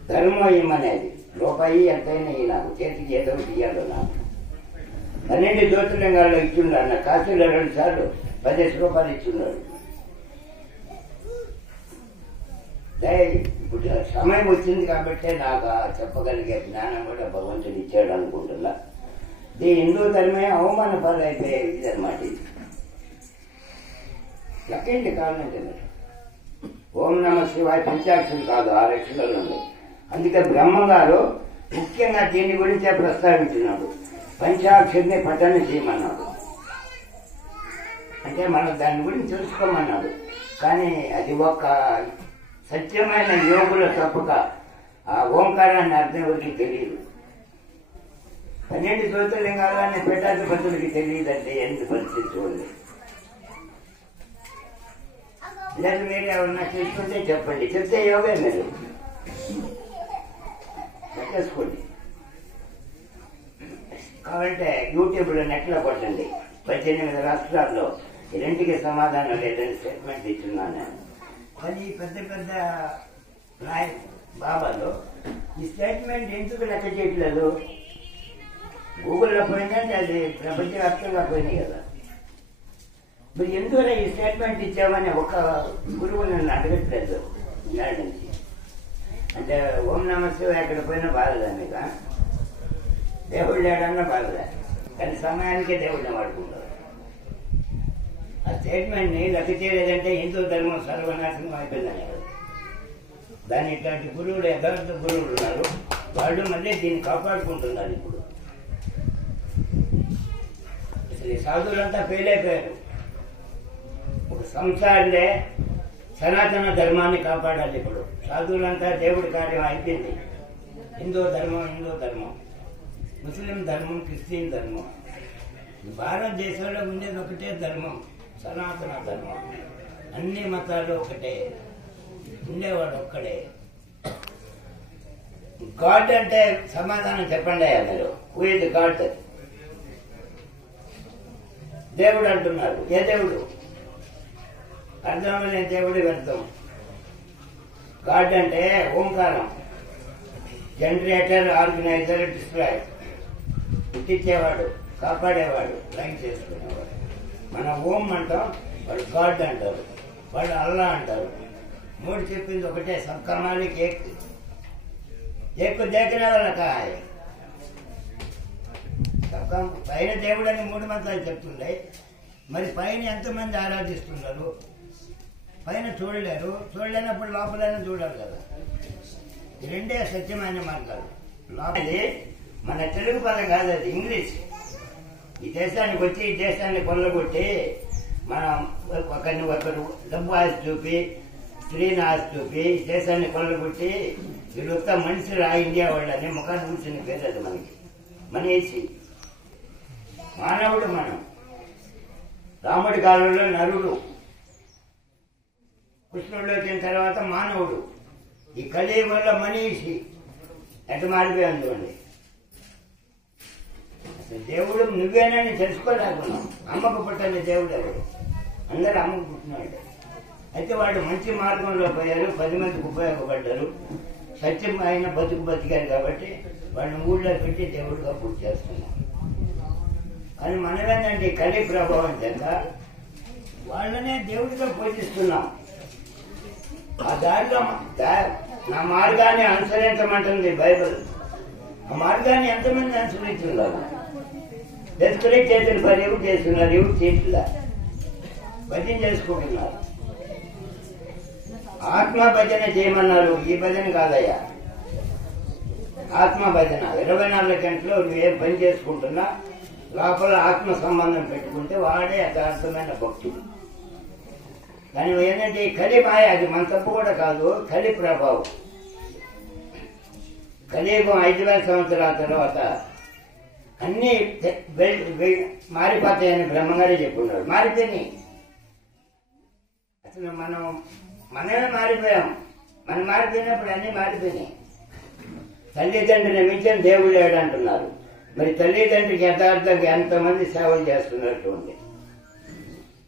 ధర్మం ఇమ్మనేది. రూపాయి ఎంతైనా ఈ నాకు చేతికి ఏదో ఇయ్యాలో నాకు. 12 జ్యోతిర్లింగాల్లో ఇచ్చిండాడు. నా కాశీలో 2 సార్లు 10 రూపాయలు ఇచ్చిండాడు. ఇప్పుడు సమయం వచ్చింది కాబట్టి నాకు చెప్పగలిగే జ్ఞానం కూడా భగవంతుడు ఇచ్చాడు అనుకుంటున్నా. ఇది హిందూ ధర్మే అవమాన పనులు అయిపోయాయి. ఇది అనమాట. ఇది లెక్కండి కావాలంటే ఓం నమ శివాయ పంచాక్షరి కాదు, 6 అక్షరాలు ఉన్నాయి. అందుకే బ్రహ్మగారు ముఖ్యంగా దీని గురించే ప్రస్తావించినాడు. పంచాక్షరిని పఠన చేయమన్నాడు. అంటే మనం దాని గురించి తెలుసుకోమన్నాడు. కానీ అది ఒక సత్యమైన యోగుల తప్పక ఆ ఓంకారాన్ని అర్థం ఎవరికి తెలియదు. 12 జ్యోతిర్లింగాలని పీఠాధిపతులకి తెలియదంటే ఎంత పరిస్థితి చూడండి. లేదు మీరు ఎవరన్నా చేసుకుంటే చెప్పండి, చెప్తే యోగే మీరు పెట్టేసుకోండి. కావాలంటే యూట్యూబ్లో నెట్లో కొట్టండి. 18 రాష్ట్రాల్లో 2కి సమాధానం లేదని స్టేట్మెంట్ ఇచ్చున్నాను నేను. కానీ పెద్ద పెద్ద బాబాలు ఈ స్టేట్మెంట్ ఎందుకు లెక్క చేయట్లేదు? గూగుల్లో పోయిందంటే అది ప్రపంచవ్యాప్తంగా పోయినాయి కదా. మీరు ఎందుకు ఈ స్టేట్మెంట్ ఇచ్చామని ఒక గురువు నన్ను అడగట్లేదు నాటి నుంచి. అంటే ఓం నమ శివాయ ఎక్కడ పోయినా బాధలే మీకు. దేవుడు లేడన్నా బాధలే, కానీ సమయానికే దేవుడిని వాడుకుంటారు. ఆ స్టేట్మెంట్ని లెక్క చేయలేదంటే హిందూ ధర్మం సర్వనాశనం అయిపోయిందని కదా. దాన్ని ఇట్లాంటి గురువులు, యథార్థ గురువులు ఉన్నారు, వాళ్ళు మళ్ళీ దీన్ని కాపాడుకుంటున్నారు. ఇప్పుడు అసలు ఈ సాధువులంతా ఫెయిల్ అయిపోయారు. ఒక సంసారులే సనాతన ధర్మాన్ని కాపాడాలి. ఇప్పుడు సాధువులంతా దేవుడి కార్యం అయిపోయింది. హిందూ ధర్మం, ముస్లిం ధర్మం, క్రిస్టియన్ ధర్మం. భారతదేశంలో ఉండేది ఒకటే ధర్మం, సనాతన ధర్మం. అన్ని మతాలు ఒకటే, ఉండేవాడు ఒక్కడే. గాడ్ అంటే సమాధానం చెప్పండి మీరు. Who is God? దేవుడు అంటున్నారు. ఏ దేవుడు? అర్థమైన దేవుడు వ్యర్థం. గాడ్ అంటే ఓంకారం, జనరేటర్, ఆర్గనైజర్, డిస్ట్రాయర్, పుట్టించేవాడు, కాపాడేవాడు, లైన్ చేసుకునేవాడు. మన ఓం అంటాం, వాడు గాడ్ అంటారు, వాడు అల్లా అంటారు. 3 చెప్పింది ఒకటే. సబ్కమాలికి ఏక్ దేఖన వాళ్ళ కాయ. పైన దేవుడు అని 3 మంత్రాలు చెప్తుండే. మరి పైన ఎంతమంది ఆరాధిస్తున్నారు? పైన చూడలేరు, చూడలేనప్పుడు లోపలైనా చూడాలి కదా. ఈ 2 సత్యమైన మార్గాలు. లోపలి మన తెలుగు పదం కాదు, అది ఇంగ్లీష్. ఈ దేశానికి వచ్చి ఈ దేశాన్ని కొల్లగొట్టి మనం ఒకరు డబ్బు ఆశ చూపి, స్త్రీని ఆశ చూపి దేశాన్ని కొల్లగొట్టి వీళ్ళొక్క మనుషులు ఆ ఇండియా వాళ్ళని ముఖాన్ని కూర్చుని పేరు అది మనకి. మనిషి మానవుడు. మనం రాముడి కాలంలో నరుడు, కృష్ణుడిలో వచ్చిన తర్వాత మానవుడు. ఈ కలియుగంలో మనిషి ఎటు మారిపోయాను చూడండి. అసలు దేవుడు నువ్వేనని తెలుసుకోలేకున్నాం. అమ్మకు పుట్టని దేవుడు ఎవడు? అందరూ అమ్మకు పుట్టినాడు. అయితే వాడు మంచి మార్గంలో పోయారు, 10 మందికి ఉపయోగపడ్డారు, సత్యం ఆయన బతికారు కాబట్టి వాళ్ళని ఊళ్ళో పెట్టి దేవుడిగా పూజ చేస్తున్నాం. కానీ మనమేంటంటే కలి ప్రభావం చేత వాళ్ళనే దేవుడిగా పూజిస్తున్నాం. ఆ దారిలో నా మార్గాన్ని అనుసరించమంటుంది బైబిల్. ఆ మార్గాన్ని ఎంతమంది అనుసరిస్తున్నారు? వెతుకులే చేతులు పని ఎవరు చేస్తున్నారు, ఎవరు చేతుల భజన చేసుకుంటున్నారు. ఆత్మ భజన చేయమన్నారు. ఈ భజన కాదయ్యా. ఆత్మ భజన 24 గంటలు నువ్వేం పని చేసుకుంటున్నా లోపల ఆత్మ సంబంధం పెట్టుకుంటే వాడే యథార్థమైన భక్తుడు. కానీ ఏంటంటే కలి మాయ, అది మన తప్పు కూడా కాదు, కలి ప్రభావం. కలియుగం 5000 సంవత్సరాల తర్వాత అన్ని మారిపోతాయని బ్రహ్మగారే చెప్పుకున్నాడు. మారిపోయినాయి. అసలు మనమే మారిపోయాం. మనం మారిపోయినప్పుడు అన్ని మారిపోయినాయి. తల్లిదండ్రిని మించిన దేవుడు లేడు అంటున్నారు. మరి తల్లిదండ్రికి యథార్థంగా ఎంతమంది సేవలు చేస్తున్నట్టు ఉంది.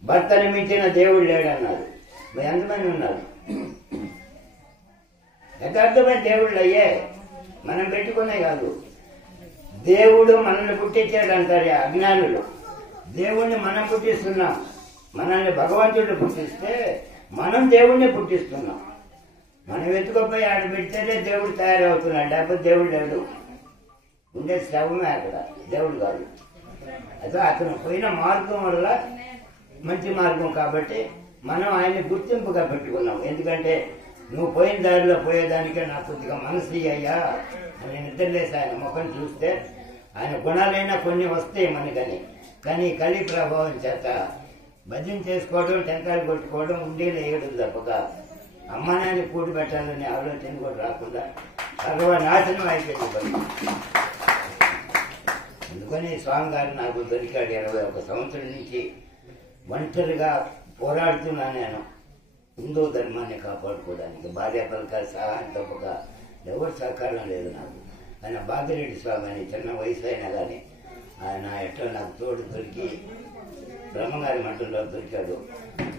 భర్తని మించిన దేవుడు లేడన్నారు. మరి ఎంతమంది ఉన్నారు? యథార్థమైన దేవుళ్ళు అయ్యే మనం పెట్టుకునే కాదు. దేవుడు మనల్ని పుట్టించాడు అంటారు అజ్ఞానులు. దేవుణ్ణి మనం పుట్టిస్తున్నాం. మనల్ని భగవంతుడు పుట్టిస్తే మనం దేవుణ్ణి పుట్టిస్తున్నాం. మనం ఎత్తుకుపోయి ఆడ పెడితేనే దేవుడు తయారవుతున్నాడు. లేకపోతే దేవుడు లేడు. ఉండే శవమే అక్కడ, దేవుడు కాదు. అయితే అతను పోయిన మార్గం వల్ల మంచి మార్గం కాబట్టి మనం ఆయన్ని గుర్తింపుగా పెట్టుకున్నాం. ఎందుకంటే నువ్వు పోయిన దారిలో పోయేదానికే నాకు కొద్దిగా మనసు అయ్యా అని నిద్రలేసి ఆయన ముఖం చూస్తే ఆయన గుణాలైనా కొన్ని వస్తాయి మనకని. కానీ కలి ప్రభావం చేత భజన చేసుకోవడం, టెంకాయలు కొట్టుకోవడం, ఉండేలు వేయడం తప్పక అమ్మ నాన్ని కూడి పెట్టాలనే ఆలోచన కూడా రాకుండా సర్వనాశనం అయిపోయింది. అందుకని స్వామి గారు నాకు దొరికాడు. 21 సంవత్సరం నుంచి ఒంటరిగా పోరాడుతున్నా నేను హిందూ ధర్మాన్ని కాపాడుకోవడానికి. భార్యాపలకాలు సహాయం తప్పక ఎవరు సహకారం లేదు నాకు. ఆయన బాగిరెడ్డి స్వామి అని చిన్న వయసు అయినా కానీ ఆయన ఎట్లా నాకు తోడు దొరికి బ్రహ్మగారి మఠంలో దొరికాడు.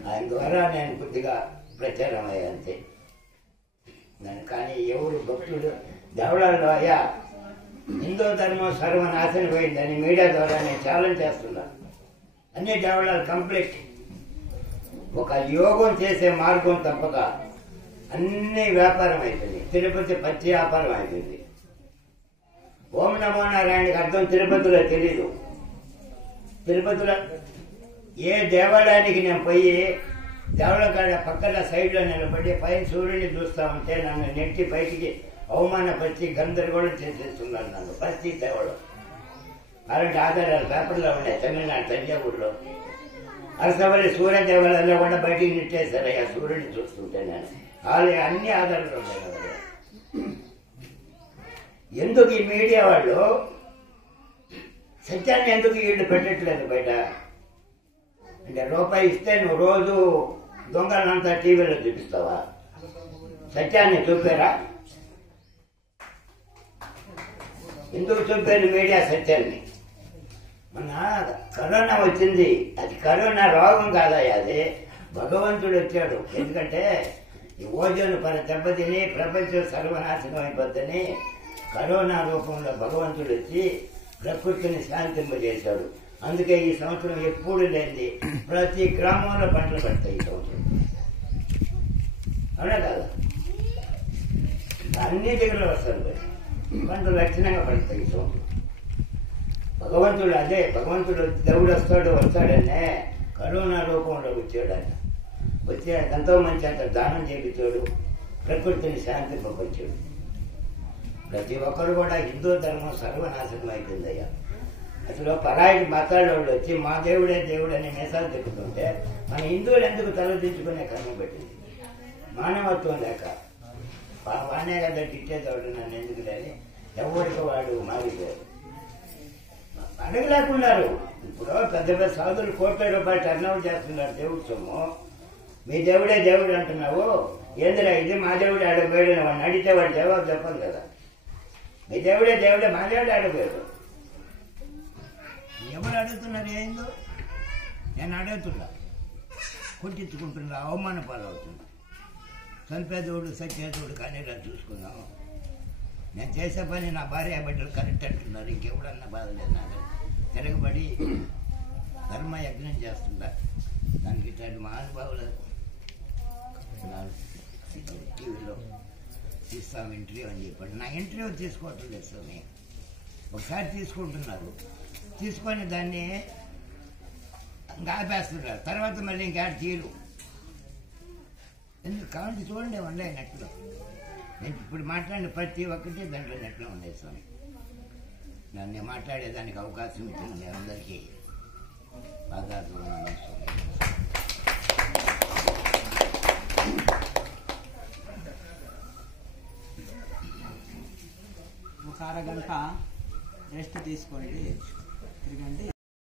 ఆయన ద్వారా నేను కొద్దిగా ప్రచారం అయ్యా అంతే. కానీ ఎవరు భక్తుడు దేవళాల్లో అయ్యా హిందూ ధర్మం సర్వనాశనం పోయిందని మీడియా ద్వారా నేను ఛాలెంజ్ చేస్తున్నాను. అన్ని దేవళాలు కంప్లీట్. ఒక యోగం చేసే మార్గం తప్పక అన్ని వ్యాపారం అయిపోయింది. తిరుపతి పచ్చి వ్యాపారం అయిపోయింది. ఓం నమో నారాయణకి అర్థం తిరుపతిలో తెలీదు. తిరుపతిలో ఏ దేవాలయానికి నేను పోయి దేవాలయ కాడ పక్కన సైడ్లో నిలబడి పైన సూర్యుడిని చూస్తా ఉంటే నన్ను నెట్టి బయటికి అవమానపరిచి గందరగోళం చేసేస్తున్నాను. నన్ను పరిస్థితి దేవాలయం అలాంటి ఆధారాలు పేపర్లో ఉన్నాయి. తమిళనాడు తంజావూరులో అరసవల్లి సూర్య దేవాలయంలో కూడా బయటికి నెట్టేశారయ్యా సూర్యుడిని చూస్తుంటే. నేను అన్ని ఆధారాలు ఉన్నాయి కదా. ఎందుకు ఈ మీడియా వాళ్ళు సత్యాన్ని ఎందుకు వీళ్ళు పెట్టట్లేదు బయట? అంటే రూపాయి ఇస్తే నువ్వు రోజు దొంగలంతా టీవీలో చూపిస్తావా? సత్యాన్ని చూపారా? ఎందుకు చూపారు మీడియా సత్యాన్ని? మన కరోనా వచ్చింది, అది కరోనా రోగం కాదయ్యా, అది భగవంతుడు వచ్చాడు. ఎందుకంటే ఈ ఓజోన్ పర దెబ్బతిని ప్రపంచం సర్వనాశనం అయిపోద్దని కరోనా రూపంలో భగవంతుడు వచ్చి ప్రకృతిని శాంతింపజేశాడు. అందుకే ఈ సంవత్సరం ఎప్పుడు లేని ప్రతి గ్రామంలో పంటలు పడతాయి ఈ సంవత్సరం. అవునా కాదా? అన్ని దగ్గర వస్తారు పంటలు లక్షణంగా పడతాయి ఈ సంవత్సరం. భగవంతుడు అదే భగవంతుడు దేవుడు వస్తాడనే కరోనా రూపంలో వచ్చాడు. ఆయన వచ్చి ఎంతో మంచి అంత దానం చేయించాడు, ప్రకృతిని శాంతింపకొచ్చాడు. ప్రతి ఒక్కరు కూడా హిందూ ధర్మం సర్వనాశనం అయిపోయిందయ్యా. అసలు పరాయి మతాల వాళ్ళు వచ్చి మా దేవుడే దేవుడు అని మేసాలు తిప్పుతుంటే మన హిందువులు ఎందుకు తలదించుకునే కర్మ పెట్టింది? మానవత్వం లేక వానే కదా తిట్టేవాడు నన్ను ఎందుకు లేని ఎవరికి వాడు మారిపోయారు. అడగలేకున్నారు. ఇప్పుడు పెద్ద పెద్ద సాధులు కోట్ల రూపాయలు టర్నోవర్ చేస్తున్నారు దేవుడు సొమ్ము. మీ దేవుడే దేవుడు అంటున్నావు, ఏందిరా ఇది మా దేవుడే ఆడపోయాడు వాడిని అడిగితే వాడు జవాబు చెప్పాలి కదా. మీ దేవుడే దేవుడే మా దేవుడే ఆడపోయాడు. ఎవరు అడుగుతున్నారు? ఏందో నేను అడుగుతున్నా, కొట్టించుకుంటున్నా, అవమాన పాలవుతున్నా. చంపేదోడు సత్యేదోడు కానీ ఇలా చూసుకున్నాము. నేను చేసే పని నా భార్య బిడ్డలు కరెక్ట్ అంటున్నారు, ఇంకెవడన్నా బాధలేదు. నాకు తిరగబడి ధర్మ యజ్ఞం చేస్తుందా దానికి ఇట్లాంటి మహానుభావులు టీవీలో తీస్తాం ఇంటర్వ్యూ అని చెప్పాడు. నా ఇంటర్వ్యూ తీసుకోవటం లేదు స్వామి. ఒకసారి తీసుకుంటున్నారు, తీసుకొని దాన్ని ఇంకా ఆపేస్తున్నారు. తర్వాత మళ్ళీ ఇంకా తీరు ఎందుకు కావాలి చూడండి వండే నెట్లో నేను ఇప్పుడు మాట్లాడిన ప్రతి ఒక్కటి దాంట్లో నెట్లో ఉన్నాయి స్వామి. నన్ను మాట్లాడేదానికి అవకాశం ఇచ్చింది మీ అందరికీ బాగా స్వామి. ఒక అరగంట రెస్ట్ తీసుకోండి, తిరగండి.